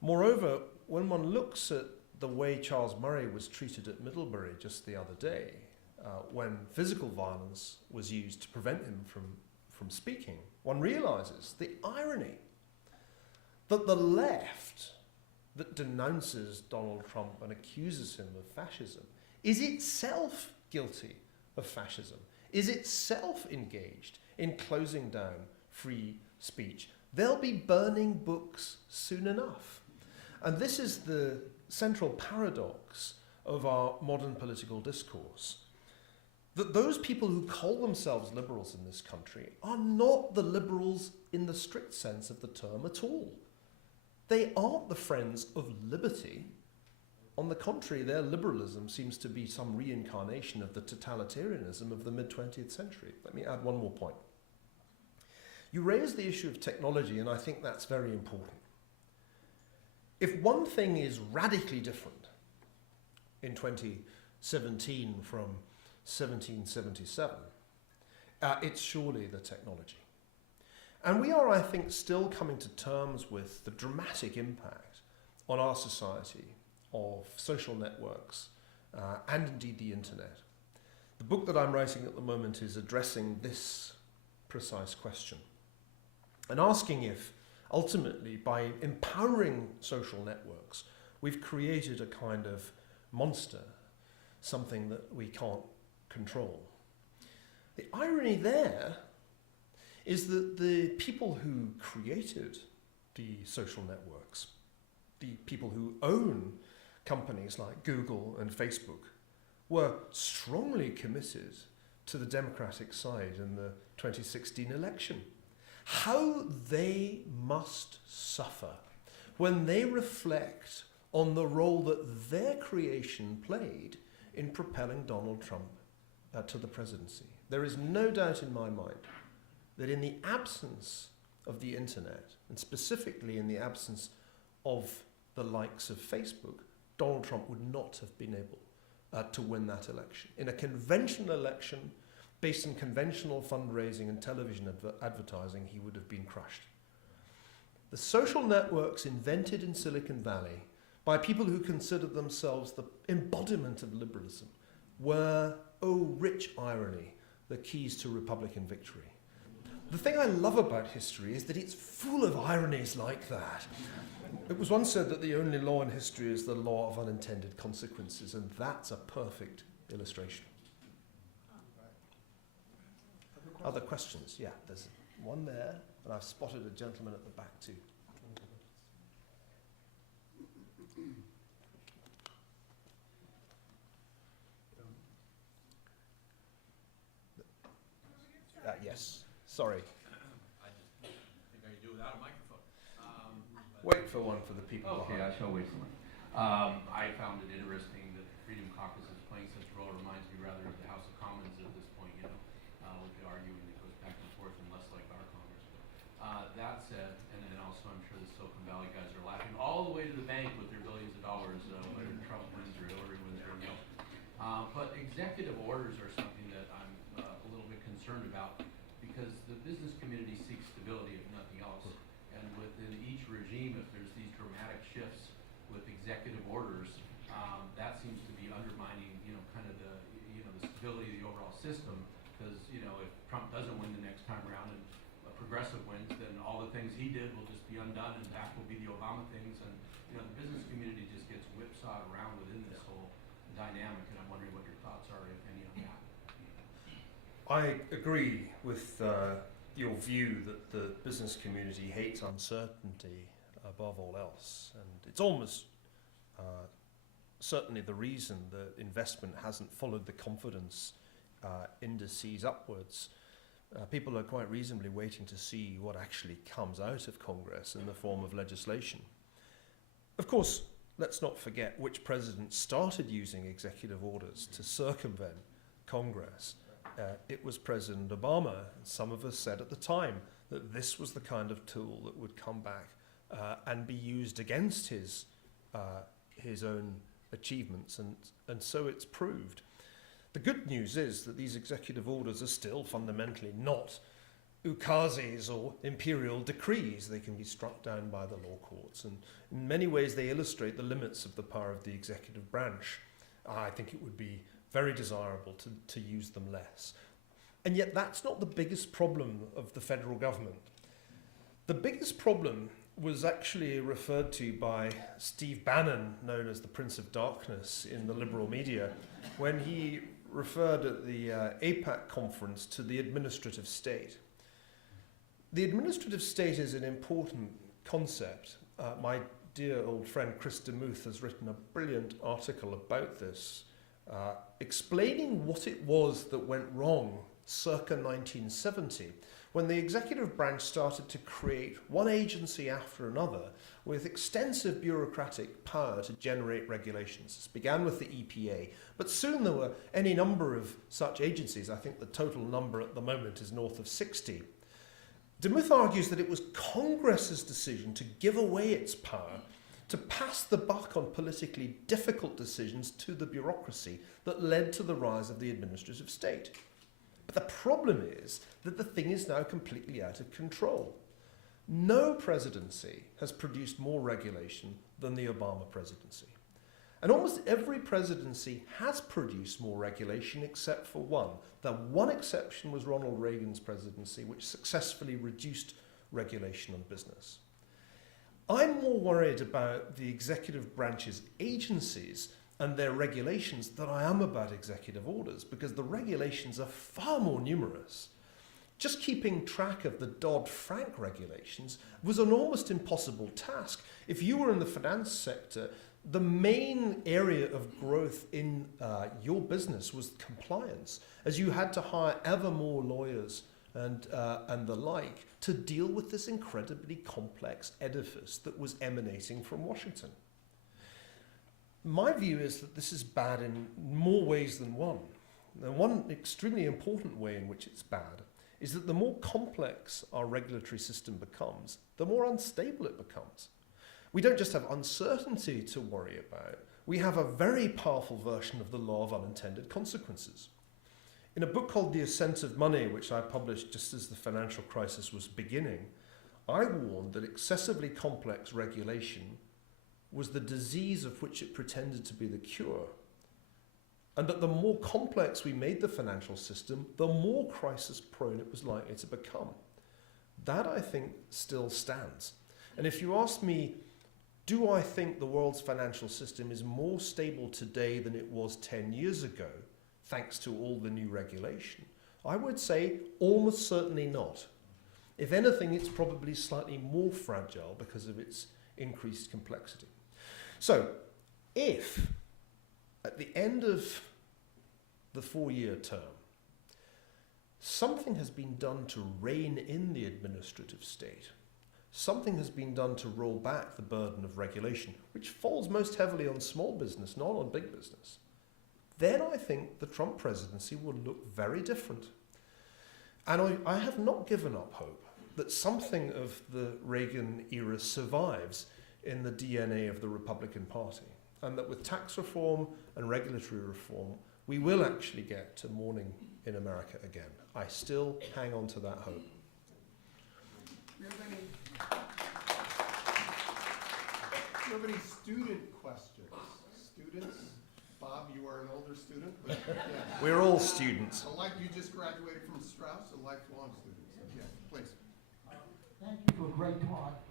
Moreover, when one looks at the way Charles Murray was treated at Middlebury just the other day, when physical violence was used to prevent him from speaking, one realizes the irony that the left that denounces Donald Trump and accuses him of fascism is itself guilty of fascism, is itself engaged in closing down free speech. They'll be burning books soon enough. And this is the central paradox of our modern political discourse, that those people who call themselves liberals in this country are not the liberals in the strict sense of the term at all. They aren't the friends of liberty. On the contrary, their liberalism seems to be some reincarnation of the totalitarianism of the mid-20th century. Let me add one more point. You raised the issue of technology, and I think that's very important. If one thing is radically different in 2017 from 1777, it's surely the technology. And we are, I think, still coming to terms with the dramatic impact on our society of social networks and indeed the internet. The book that I'm writing at the moment is addressing this precise question and asking if, ultimately, by empowering social networks, we've created a kind of monster, something that we can't control. The irony there is that the people who created the social networks, the people who own companies like Google and Facebook, were strongly committed to the Democratic side in the 2016 election. How they must suffer when they reflect on the role that their creation played in propelling Donald Trump to the presidency. There is no doubt in my mind that in the absence of the internet, and specifically in the absence of the likes of Facebook, Donald Trump would not have been able to win that election. In a conventional election, based on conventional fundraising and television advertising, he would have been crushed. The social networks invented in Silicon Valley by people who considered themselves the embodiment of liberalism were, oh, rich irony, the keys to Republican victory. The thing I love about history is that it's full of ironies like that. It was once said that the only law in history is the law of unintended consequences, and that's a perfect illustration. Other questions? Yeah, there's one there, and I've spotted a gentleman at the back too. Yes, sorry. I just think I could do without a microphone. Wait for one for the people Okay, I behind. shall wait for one. I found it interesting that the Freedom Caucus is playing such a role. It reminds me rather of the House of Commons at this point, with the arguing that goes back and forth and less like our Congress. That said, and then also I'm sure the Silicon Valley guys are laughing all the way to the bank with their billions of dollars, whether Trump wins or Hillary wins or anything else. But executive orders are something that I'm a little bit concerned about, because the business community seeks stability if nothing else. And within each regime, if there's these dramatic shifts with executive orders, that seems to be undermining, kind of the stability of the overall system. Because, if Trump doesn't win the next time around and a progressive wins, then all the things he did will just be undone, and back will be the Obama things. And, the business community just gets whipsawed around within this whole dynamic. And I'm wondering what your thoughts are, if any, on that. I agree with your view that the business community hates uncertainty above all else, and it's almost certainly the reason that investment hasn't followed the confidence indices upwards. People are quite reasonably waiting to see what actually comes out of Congress in the form of legislation. Of course, let's not forget which president started using executive orders to circumvent Congress. It was President Obama. Some of us said at the time that this was the kind of tool that would come back and be used against his own achievements, and so it's proved. The good news is that these executive orders are still fundamentally not ukazes or imperial decrees. They can be struck down by the law courts, and in many ways they illustrate the limits of the power of the executive branch. I think it would be very desirable to use them less. And yet that's not the biggest problem of the federal government. The biggest problem was actually referred to by Steve Bannon, known as the Prince of Darkness in the liberal media, when he referred at the APAC conference to the administrative state. The administrative state is an important concept. My dear old friend Chris DeMuth has written a brilliant article about this, explaining what it was that went wrong circa 1970, when the executive branch started to create one agency after another with extensive bureaucratic power to generate regulations. This began with the EPA, but soon there were any number of such agencies. I think the total number at the moment is north of 60. DeMuth argues that it was Congress's decision to give away its power, to pass the buck on politically difficult decisions to the bureaucracy, that led to the rise of the administrative state. But the problem is that the thing is now completely out of control. No presidency has produced more regulation than the Obama presidency. And almost every presidency has produced more regulation except for one. The one exception was Ronald Reagan's presidency, which successfully reduced regulation on business. I'm more worried about the executive branch's agencies and their regulations than I am about executive orders, because the regulations are far more numerous. Just keeping track of the Dodd-Frank regulations was an almost impossible task. If you were in the finance sector, the main area of growth in your business was compliance, as you had to hire ever more lawyers and the like to deal with this incredibly complex edifice that was emanating from Washington. My view is that this is bad in more ways than one. And one extremely important way in which it's bad is that the more complex our regulatory system becomes, the more unstable it becomes. We don't just have uncertainty to worry about, we have a very powerful version of the law of unintended consequences. In a book called The Ascent of Money, which I published just as the financial crisis was beginning, I warned that excessively complex regulation was the disease of which it pretended to be the cure, and that the more complex we made the financial system, the more crisis-prone it was likely to become. That, I think, still stands. And if you ask me, do I think the world's financial system is more stable today than it was 10 years ago, thanks to all the new regulation? I would say almost certainly not. If anything, it's probably slightly more fragile because of its increased complexity. So, if at the end of the 4-year term, something has been done to rein in the administrative state, something has been done to roll back the burden of regulation, which falls most heavily on small business, not on big business, then I think the Trump presidency will look very different. And I have not given up hope that something of the Reagan era survives in the DNA of the Republican Party, and that with tax reform and regulatory reform, we will actually get to morning in America again. I still hang on to that hope. Do you have any student questions? Students? Bob, you are an older student, but yeah. We're all students. You just graduated from Strauss, a lifelong student. So yes, please. Thank you for a great talk.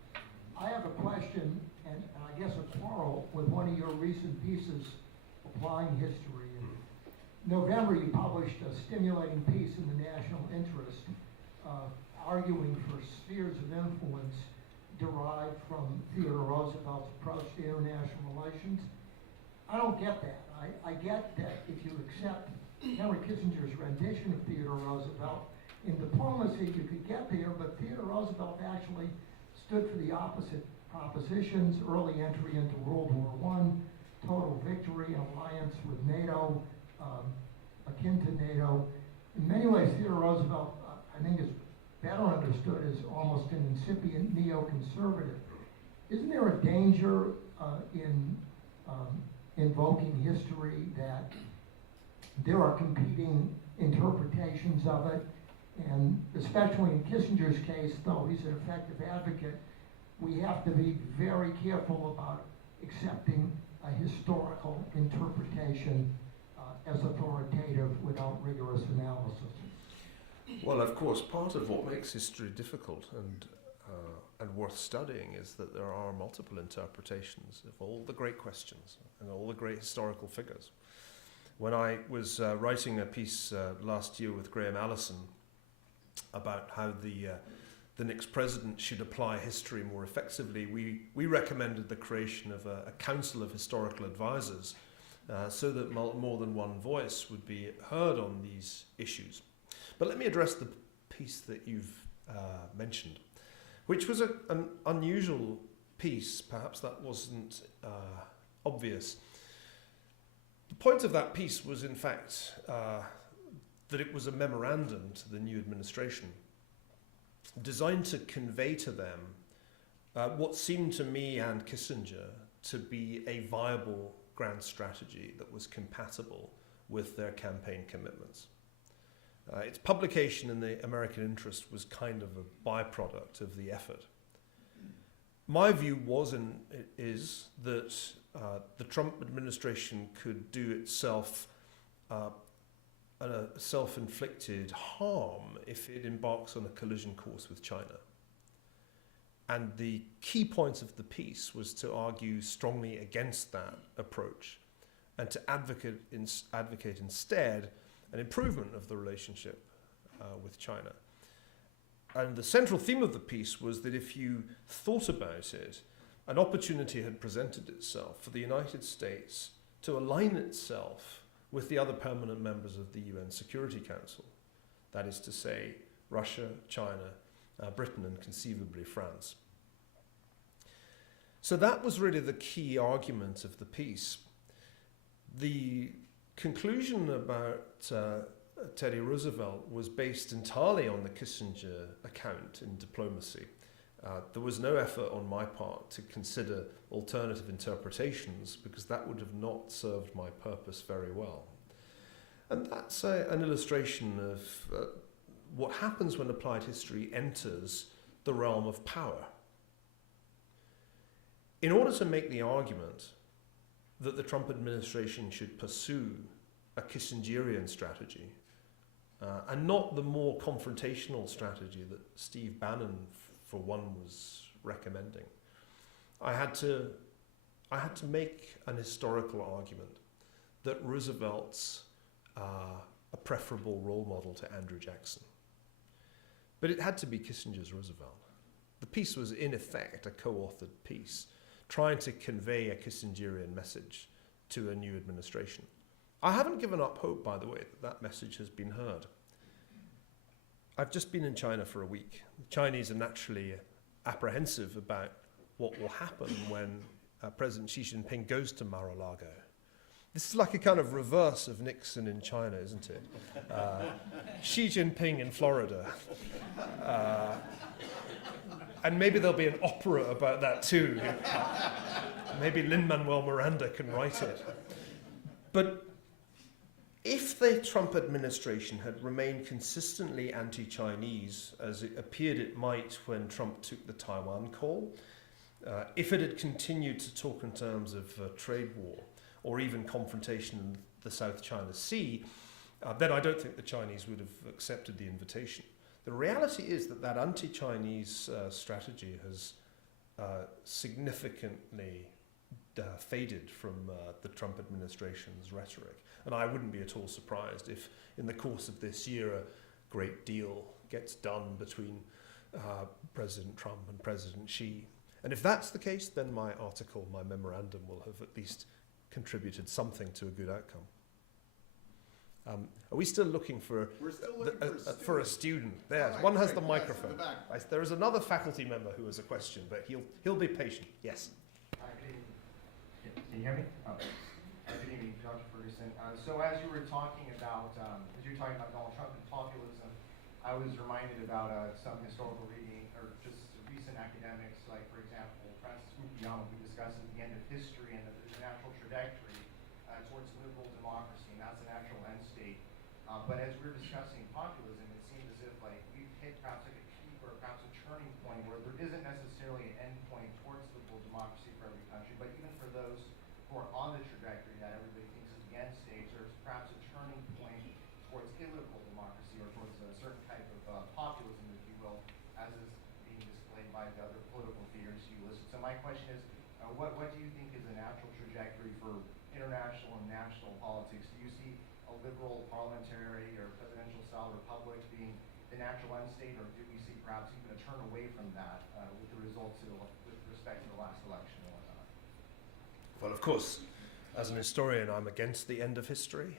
I have a question, and I guess a quarrel with one of your recent pieces, Applying History. In November, you published a stimulating piece in the National Interest, arguing for spheres of influence derived from Theodore Roosevelt's approach to international relations. I don't get that. I get that if you accept Henry Kissinger's rendition of Theodore Roosevelt, in diplomacy you could get there, but Theodore Roosevelt actually stood for the opposite propositions: early entry into World War I, total victory, alliance with NATO, akin to NATO. In many ways, Theodore Roosevelt, I think, is better understood as almost an incipient neoconservative. Isn't there a danger in invoking history that there are competing interpretations of it? And especially in Kissinger's case, though he's an effective advocate, we have to be very careful about accepting a historical interpretation as authoritative without rigorous analysis. Well, of course, part of what makes history difficult and worth studying is that there are multiple interpretations of all the great questions and all the great historical figures. When I was writing a piece last year with Graham Allison about how the next president should apply history more effectively, we recommended the creation of a council of historical advisors so that more than one voice would be heard on these issues. But let me address the piece that you've mentioned, which was an unusual piece. Perhaps that wasn't obvious. The point of that piece was, in fact, that it was a memorandum to the new administration designed to convey to them what seemed to me and Kissinger to be a viable grand strategy that was compatible with their campaign commitments. Its publication in the American Interest was kind of a byproduct of the effort. My view is that the Trump administration could do itself a self-inflicted harm if it embarks on a collision course with China. And the key point of the piece was to argue strongly against that approach and to advocate instead an improvement of the relationship with China. And the central theme of the piece was that if you thought about it, an opportunity had presented itself for the United States to align itself with the other permanent members of the UN Security Council. That is to say, Russia, China, Britain, and conceivably France. So that was really the key argument of the piece. The conclusion about Teddy Roosevelt was based entirely on the Kissinger account in diplomacy. There was no effort on my part to consider alternative interpretations because that would have not served my purpose very well. And that's an illustration of what happens when applied history enters the realm of power. In order to make the argument that the Trump administration should pursue a Kissingerian strategy and not the more confrontational strategy that Steve Bannon, for one, was recommending, I had to make an historical argument that Roosevelt's a preferable role model to Andrew Jackson. But it had to be Kissinger's Roosevelt. The piece was in effect a co-authored piece trying to convey a Kissingerian message to a new administration. I haven't given up hope, by the way, that that message has been heard. I've just been in China for a week. The Chinese are naturally apprehensive about what will happen when President Xi Jinping goes to Mar-a-Lago. This is like a kind of reverse of Nixon in China, isn't it? Xi Jinping in Florida. And maybe there'll be an opera about that too. Maybe Lin-Manuel Miranda can write it. But if the Trump administration had remained consistently anti-Chinese, as it appeared it might when Trump took the Taiwan call, if it had continued to talk in terms of trade war or even confrontation in the South China Sea, then I don't think the Chinese would have accepted the invitation. The reality is that that anti-Chinese strategy has significantly faded from the Trump administration's rhetoric. And I wouldn't be at all surprised if in the course of this year a great deal gets done between President Trump and President Xi. And if that's the case, then my article, my memorandum, will have at least contributed something to a good outcome. Are we still looking for, We're still looking for a student? There, All right, one has great. the Yes, microphone. in the back. There is another faculty member who has a question, but he'll be patient. Yes. Hi, good evening. Can you hear me? Oh. Good evening, Dr. Ferguson. So as you were talking about, Donald Trump and populism, I was reminded about some historical reading, or just recent academics, like for example, Francis Fukuyama, who discusses the end of history and that there's a natural trajectory towards liberal democracy, and that's a natural end state. But as we're discussing populism, it seems as if like we've hit perhaps like a peak or perhaps a turning point where there isn't necessarily an end point towards liberal democracy for every country, but even for those who are on the trajectory that everybody thinks is the end stage, there's perhaps a turning point towards illiberal democracy or towards a certain type of populism, if you will, as is being displayed by the other political figures you listed. So my question is, what do you think is a natural trajectory for international and national politics? Do you see a liberal parliamentary or presidential style republic being the natural end state, or do we see perhaps even a turn away from that with the results with respect to the last election and whatnot? Well, of course, as an historian, I'm against the end of history.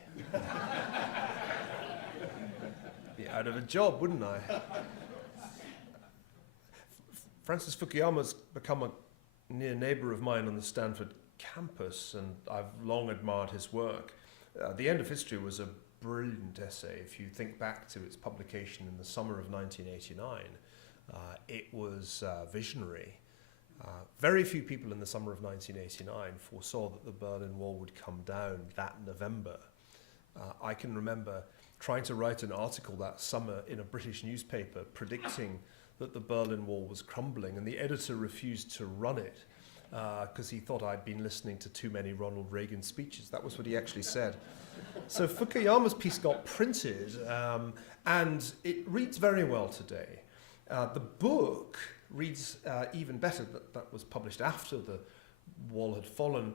Be out of a job, wouldn't I? Francis Fukuyama's become a near neighbour of mine on the Stanford campus, and I've long admired his work. The End of History was a brilliant essay. If you think back to its publication in the summer of 1989, it was visionary. Very few people in the summer of 1989 foresaw that the Berlin Wall would come down that November. I can remember trying to write an article that summer in a British newspaper predicting that the Berlin Wall was crumbling, and the editor refused to run it because he thought I'd been listening to too many Ronald Reagan speeches. That was what he actually said. So Fukuyama's piece got printed, and it reads very well today. The book reads even better. That was published after the wall had fallen.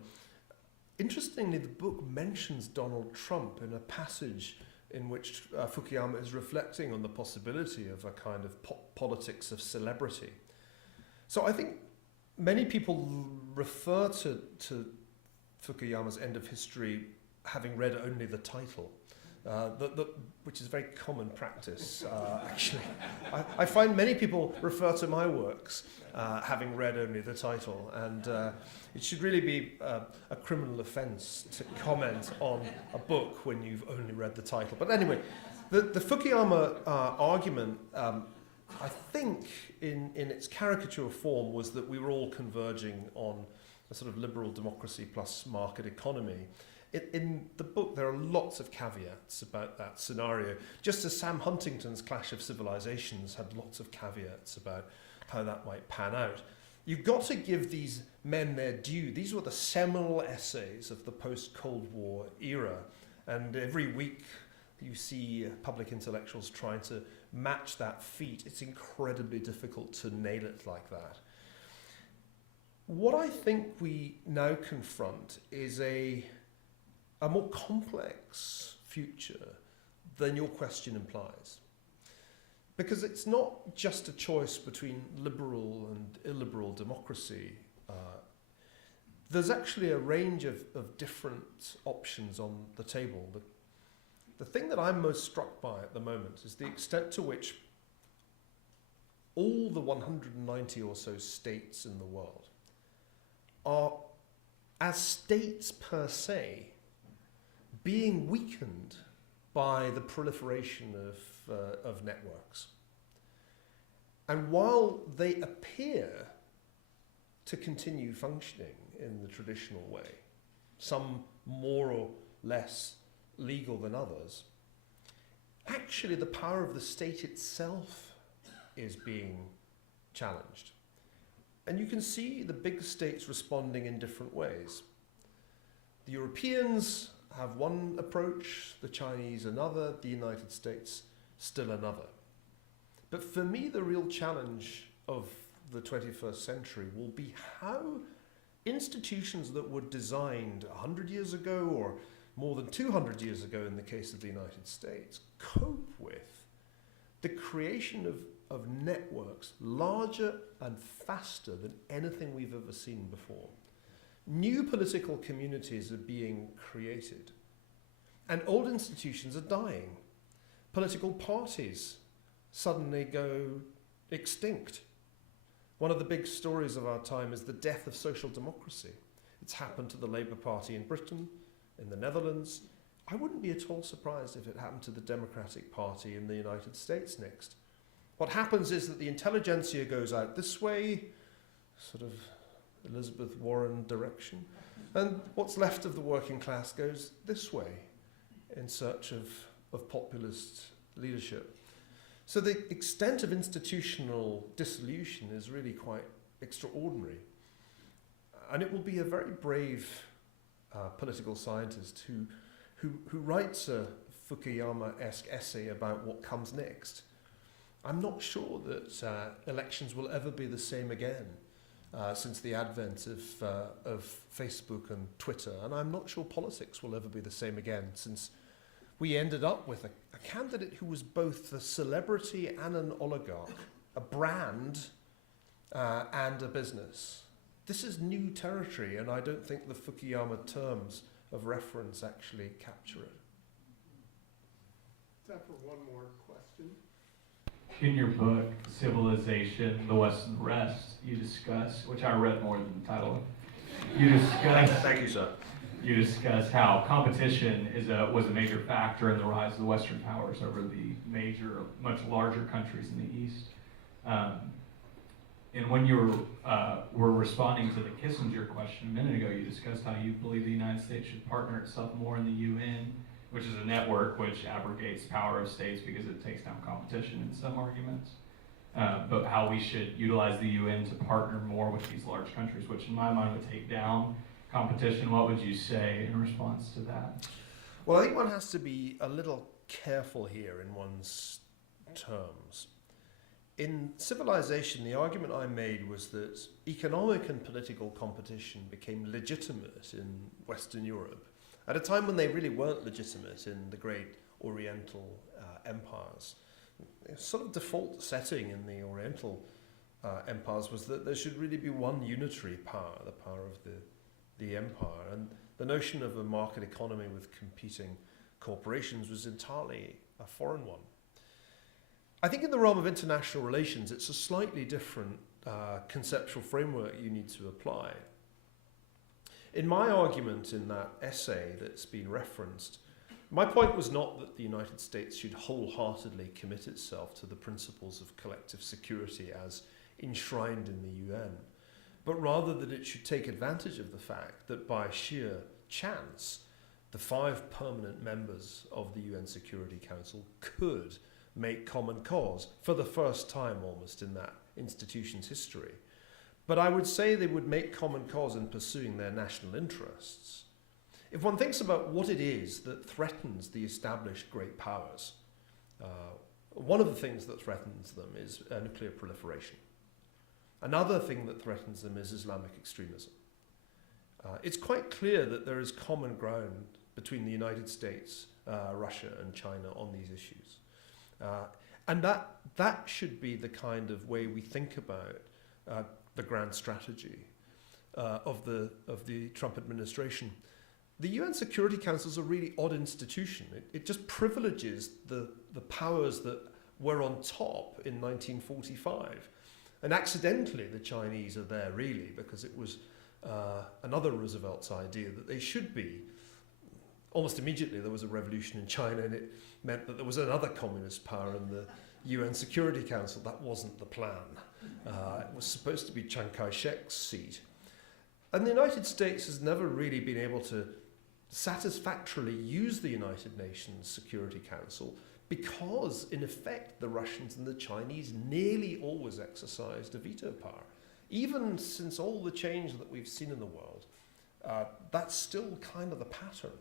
Interestingly, the book mentions Donald Trump in a passage in which Fukuyama is reflecting on the possibility of a kind of politics of celebrity. So I think many people refer to Fukuyama's End of History having read only the title. which is very common practice, actually. I find many people refer to my works having read only the title, and it should really be a criminal offence to comment on a book when you've only read the title. But anyway, the Fukuyama argument, I think, in its caricature form, was that we were all converging on a sort of liberal democracy plus market economy. In the book, there are lots of caveats about that scenario, just as Sam Huntington's Clash of Civilizations had lots of caveats about how that might pan out. You've got to give these men their due. These were the seminal essays of the post-Cold War era, and every week you see public intellectuals trying to match that feat. It's incredibly difficult to nail it like that. What I think we now confront is a more complex future than your question implies. Because it's not just a choice between liberal and illiberal democracy. There's actually a range of different options on the table. The thing that I'm most struck by at the moment is the extent to which all the 190 or so states in the world are, as states per se, being weakened by the proliferation of networks. And while they appear to continue functioning in the traditional way, some more or less legal than others, actually the power of the state itself is being challenged. And you can see the big states responding in different ways. The Europeans have one approach, the Chinese another, the United States still another. But for me, the real challenge of the 21st century will be how institutions that were designed 100 years ago or more than 200 years ago in the case of the United States cope with the creation of networks larger and faster than anything we've ever seen before. New political communities are being created, and old institutions are dying. Political parties suddenly go extinct. One of the big stories of our time is the death of social democracy. It's happened to the Labour Party in Britain, in the Netherlands. I wouldn't be at all surprised if it happened to the Democratic Party in the United States next. What happens is that the intelligentsia goes out this way, sort of Elizabeth Warren direction, and what's left of the working class goes this way in search of populist leadership. So the extent of institutional dissolution is really quite extraordinary. And it will be a very brave political scientist who writes a Fukuyama-esque essay about what comes next. I'm not sure that elections will ever be the same again. Since the advent of Facebook and Twitter, and I'm not sure politics will ever be the same again, since we ended up with a candidate who was both a celebrity and an oligarch, a brand and a business. This is new territory, and I don't think the Fukuyama terms of reference actually capture it. Time for one more question. In your book, Civilization, the West and the Rest, you discuss, which I read more than the title, you discuss... Thank you, sir. You discuss how competition was a major factor in the rise of the Western powers over the major, much larger countries in the East. And when you were responding to the Kissinger question a minute ago, you discussed how you believe the United States should partner itself more in the UN, which is a network which abrogates power of states because it takes down competition in some arguments. But how we should utilize the UN to partner more with these large countries, which in my mind would take down competition. What would you say in response to that? Well, I think one has to be a little careful here in one's terms. In Civilization, the argument I made was that economic and political competition became legitimate in Western Europe at a time when they really weren't legitimate in the great Oriental empires. The sort of default setting in the Oriental empires was that there should really be one unitary power, the power of the empire, and the notion of a market economy with competing corporations was entirely a foreign one. I think in the realm of international relations, it's a slightly different conceptual framework you need to apply. In my argument in that essay that's been referenced, my point was not that the United States should wholeheartedly commit itself to the principles of collective security as enshrined in the UN, but rather that it should take advantage of the fact that by sheer chance, the 5 permanent members of the UN Security Council could make common cause for the first time almost in that institution's history. But I would say they would make common cause in pursuing their national interests. If one thinks about what it is that threatens the established great powers, one of the things that threatens them is nuclear proliferation. Another thing that threatens them is Islamic extremism. It's quite clear that there is common ground between the United States, Russia, and China on these issues. And that should be the kind of way we think about the grand strategy of the Trump administration. The UN Security Council is a really odd institution. It just privileges the powers that were on top in 1945. And accidentally, the Chinese are there really because it was another Roosevelt's idea that they should be. Almost immediately, there was a revolution in China, and it meant that there was another communist power in the UN Security Council. That wasn't the plan. It was supposed to be Chiang Kai-shek's seat. And the United States has never really been able to satisfactorily use the United Nations Security Council because, in effect, the Russians and the Chinese nearly always exercised a veto power. Even since all the change that we've seen in the world, that's still kind of the pattern.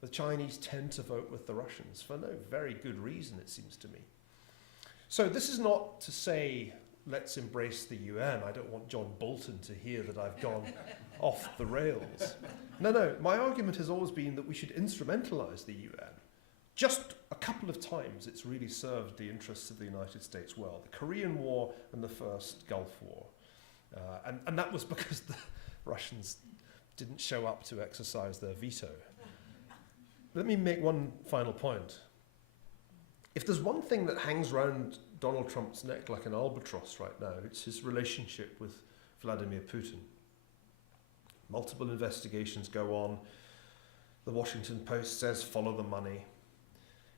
The Chinese tend to vote with the Russians for no very good reason, it seems to me. So this is not to say, let's embrace the UN. I don't want John Bolton to hear that I've gone off the rails. No, my argument has always been that we should instrumentalize the UN. Just a couple of times it's really served the interests of the United States well. The Korean War and the first Gulf War. And that was because the Russians didn't show up to exercise their veto. Let me make one final point. If there's one thing that hangs around Donald Trump's neck like an albatross right now, it's his relationship with Vladimir Putin. Multiple investigations go on. The Washington Post says follow the money.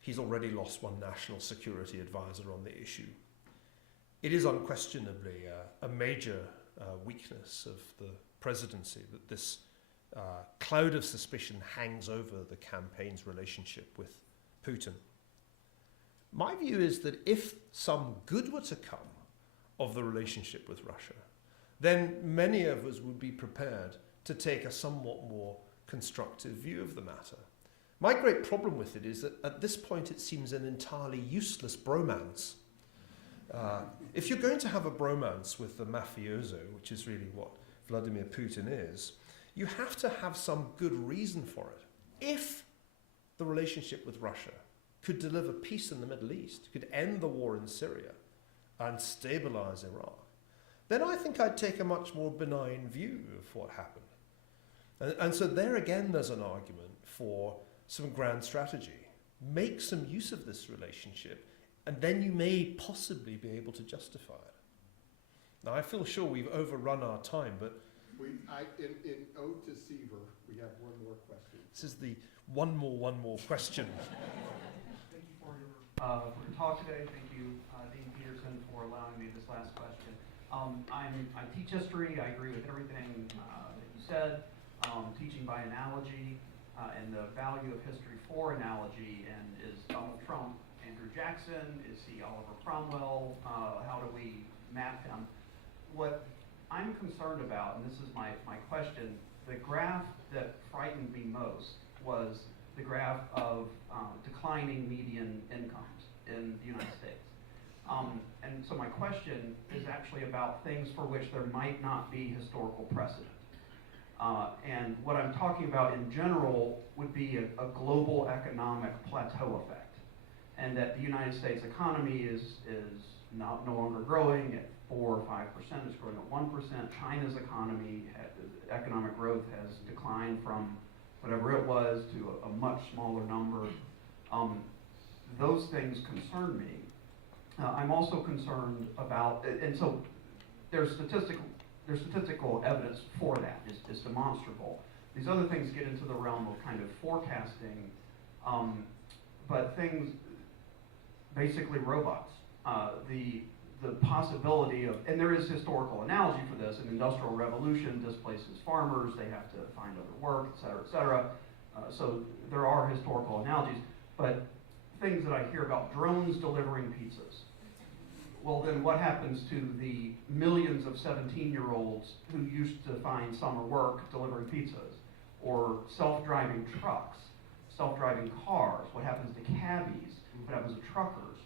He's already lost one national security advisor on the issue. It is unquestionably a major weakness of the presidency that this cloud of suspicion hangs over the campaign's relationship with Putin. My view is that if some good were to come of the relationship with Russia, then many of us would be prepared to take a somewhat more constructive view of the matter. My great problem with it is that at this point it seems an entirely useless bromance. If you're going to have a bromance with the mafioso, which is really what Vladimir Putin is, you have to have some good reason for it. If the relationship with Russia could deliver peace in the Middle East, could end the war in Syria and stabilize Iraq, then I think I'd take a much more benign view of what happened. And so there again, there's an argument for some grand strategy. Make some use of this relationship, and then you may possibly be able to justify it. Now, I feel sure we've overrun our time, but in Ode to Seaver, we have one more question. this is the one more question. Thank you for your talk today. Thank you, Dean Peterson, for allowing me this last question. I teach history. I agree with everything that you said. Teaching by analogy and the value of history for analogy. And is Donald Trump Andrew Jackson? Is he Oliver Cromwell? How do we map him? What I'm concerned about, and this is my question, the graph that frightened me most was the graph of declining median incomes in the United States. And so my question is actually about things for which there might not be historical precedent. And what I'm talking about in general would be a global economic plateau effect. And that the United States economy is no longer growing at 4 or 5%, it's growing at 1%. China's economic growth has declined from whatever it was, to a much smaller number. Those things concern me. I'm also concerned about, and so there's statistical evidence for that. It's demonstrable. These other things get into the realm of kind of forecasting, but things, basically robots. The possibility of, and there is historical analogy for this, an industrial revolution displaces farmers, they have to find other work, et cetera, et cetera. So there are historical analogies, but things that I hear about drones delivering pizzas. Well, then what happens to the millions of 17-year-olds who used to find summer work delivering pizzas? Or self-driving trucks, self-driving cars, what happens to cabbies, what happens to truckers?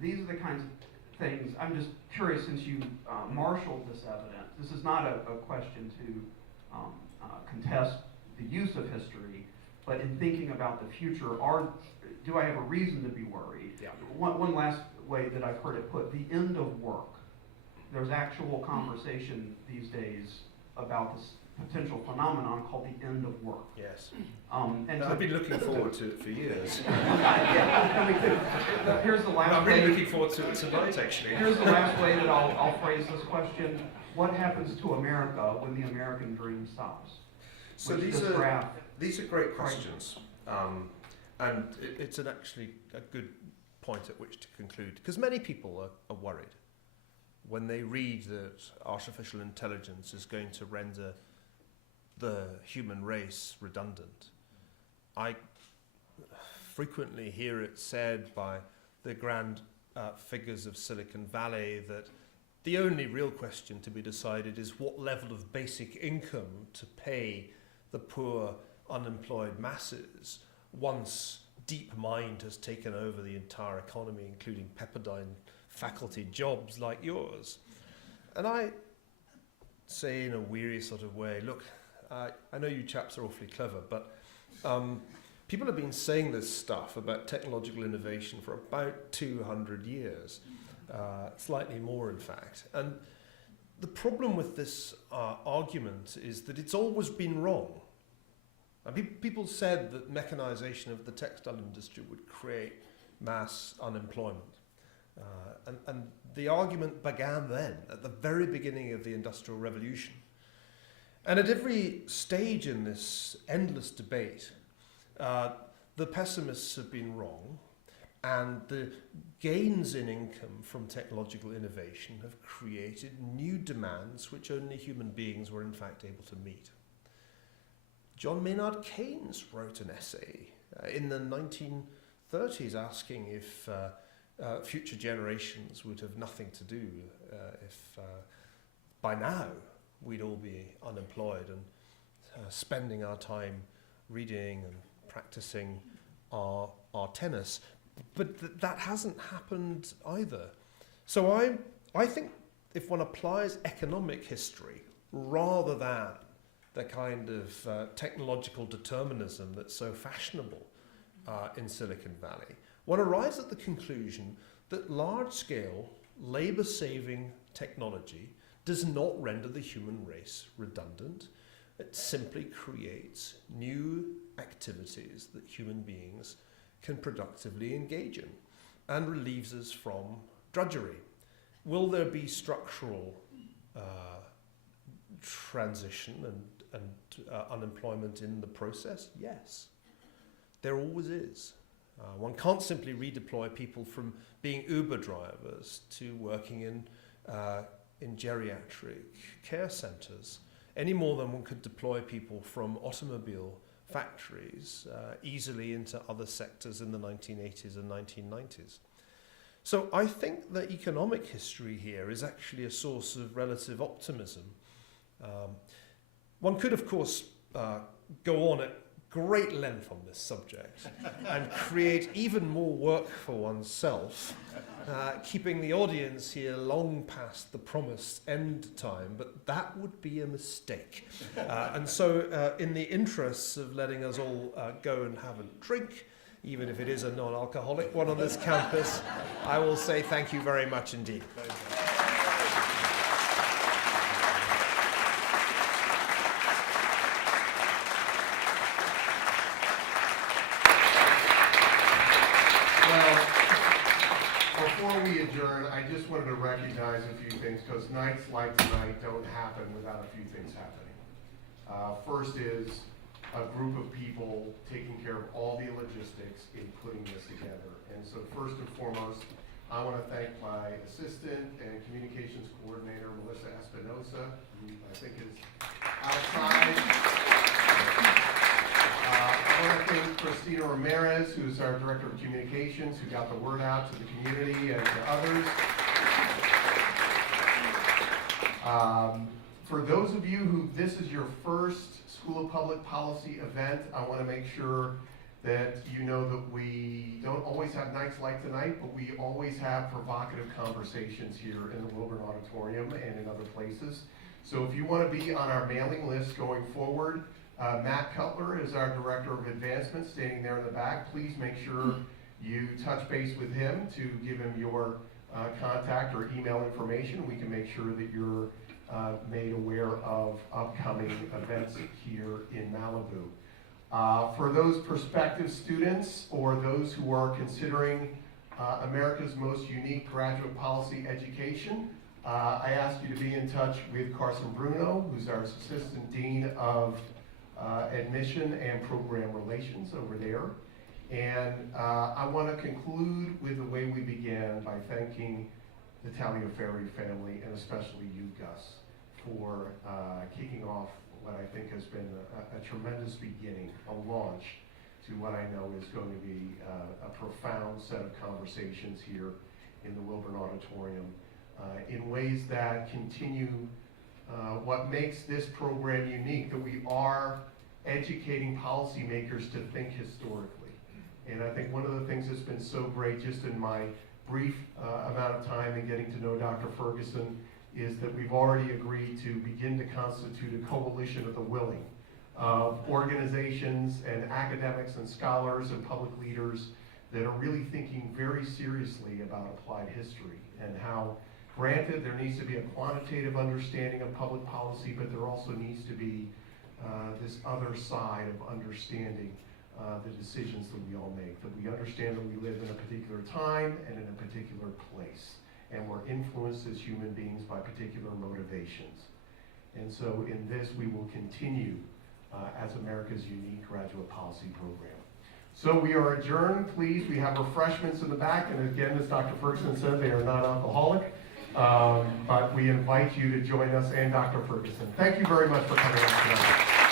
These are the kinds of things, I'm just curious, since you marshaled this evidence, this is not a question to contest the use of history, but in thinking about the future, do I have a reason to be worried? Yeah. One last way that I've heard it put, the end of work. There's actual conversation these days about this potential phenomenon called the end of work. Yes. And I've been looking forward to it for years. yeah, me too. Here's the last I'm way. really looking forward to it tonight, actually. Here's the last way that I'll phrase this question. What happens to America when the American dream stops? So Which these this graph- are great questions, and it's actually a good point at which to conclude, because many people are worried when they read that artificial intelligence is going to render the human race redundant. I frequently hear it said by the grand figures of Silicon Valley that the only real question to be decided is what level of basic income to pay the poor unemployed masses once DeepMind has taken over the entire economy, including Pepperdine faculty jobs like yours. And I say in a weary sort of way, look, I know you chaps are awfully clever, but people have been saying this stuff about technological innovation for about 200 years, slightly more in fact. And the problem with this argument is that it's always been wrong. People said that mechanization of the textile industry would create mass unemployment. And the argument began then, at the very beginning of the Industrial Revolution. And at every stage in this endless debate, the pessimists have been wrong, and the gains in income from technological innovation have created new demands which only human beings were in fact able to meet. John Maynard Keynes wrote an essay in the 1930s asking if future generations would have nothing to do if by now we'd all be unemployed and spending our time reading and practicing our tennis. But that hasn't happened either. So I think if one applies economic history rather than the kind of technological determinism that's so fashionable in Silicon Valley, one arrives at the conclusion that large-scale, labor-saving technology does not render the human race redundant. It simply creates new activities that human beings can productively engage in and relieves us from drudgery. Will there be structural transition and unemployment in the process? Yes. There always is. One can't simply redeploy people from being Uber drivers to working in geriatric care centres any more than one could deploy people from automobile factories easily into other sectors in the 1980s and 1990s. So I think that economic history here is actually a source of relative optimism. One could, of course, go on at great length on this subject and create even more work for oneself, keeping the audience here long past the promised end time, but that would be a mistake. And so in the interests of letting us all go and have a drink, even if it is a non-alcoholic one on this campus, I will say thank you very much indeed. because nights like tonight don't happen without a few things happening. First is a group of people taking care of all the logistics in putting this together. And so first and foremost, I want to thank my assistant and communications coordinator, Melissa Espinosa, who I think is outside. I want to thank Christina Ramirez, who's our director of communications, who got the word out to the community and to others. For those of you who this is your first School of Public Policy event, I want to make sure that you know that we don't always have nights like tonight, but we always have provocative conversations here in the Wilburn Auditorium and in other places. So if you want to be on our mailing list going forward, Matt Cutler is our Director of Advancement standing there in the back. Please make sure you touch base with him to give him your contact or email information. We can make sure that you're made aware of upcoming events here in Malibu. For those prospective students or those who are considering America's most unique graduate policy education, I ask you to be in touch with Carson Bruno, who's our Assistant Dean of Admission and Program Relations over there. And I want to conclude with the way we began by thanking the Tagliaferri family, and especially you, Gus, for kicking off what I think has been a tremendous beginning, a launch to what I know is going to be a profound set of conversations here in the Wilburn Auditorium in ways that continue what makes this program unique, that we are educating policymakers to think historically. And I think one of the things that's been so great just in my brief amount of time in getting to know Dr. Ferguson is that we've already agreed to begin to constitute a coalition of the willing, of organizations and academics and scholars and public leaders that are really thinking very seriously about applied history and how, granted, there needs to be a quantitative understanding of public policy, but there also needs to be this other side of understanding the decisions that we all make, that we understand that we live in a particular time and in a particular place, and we're influenced as human beings by particular motivations. And so in this, we will continue as America's unique graduate policy program. So we are adjourned, please. We have refreshments in the back, and again, as Dr. Ferguson said, they are non-alcoholic, but we invite you to join us and Dr. Ferguson. Thank you very much for coming out tonight.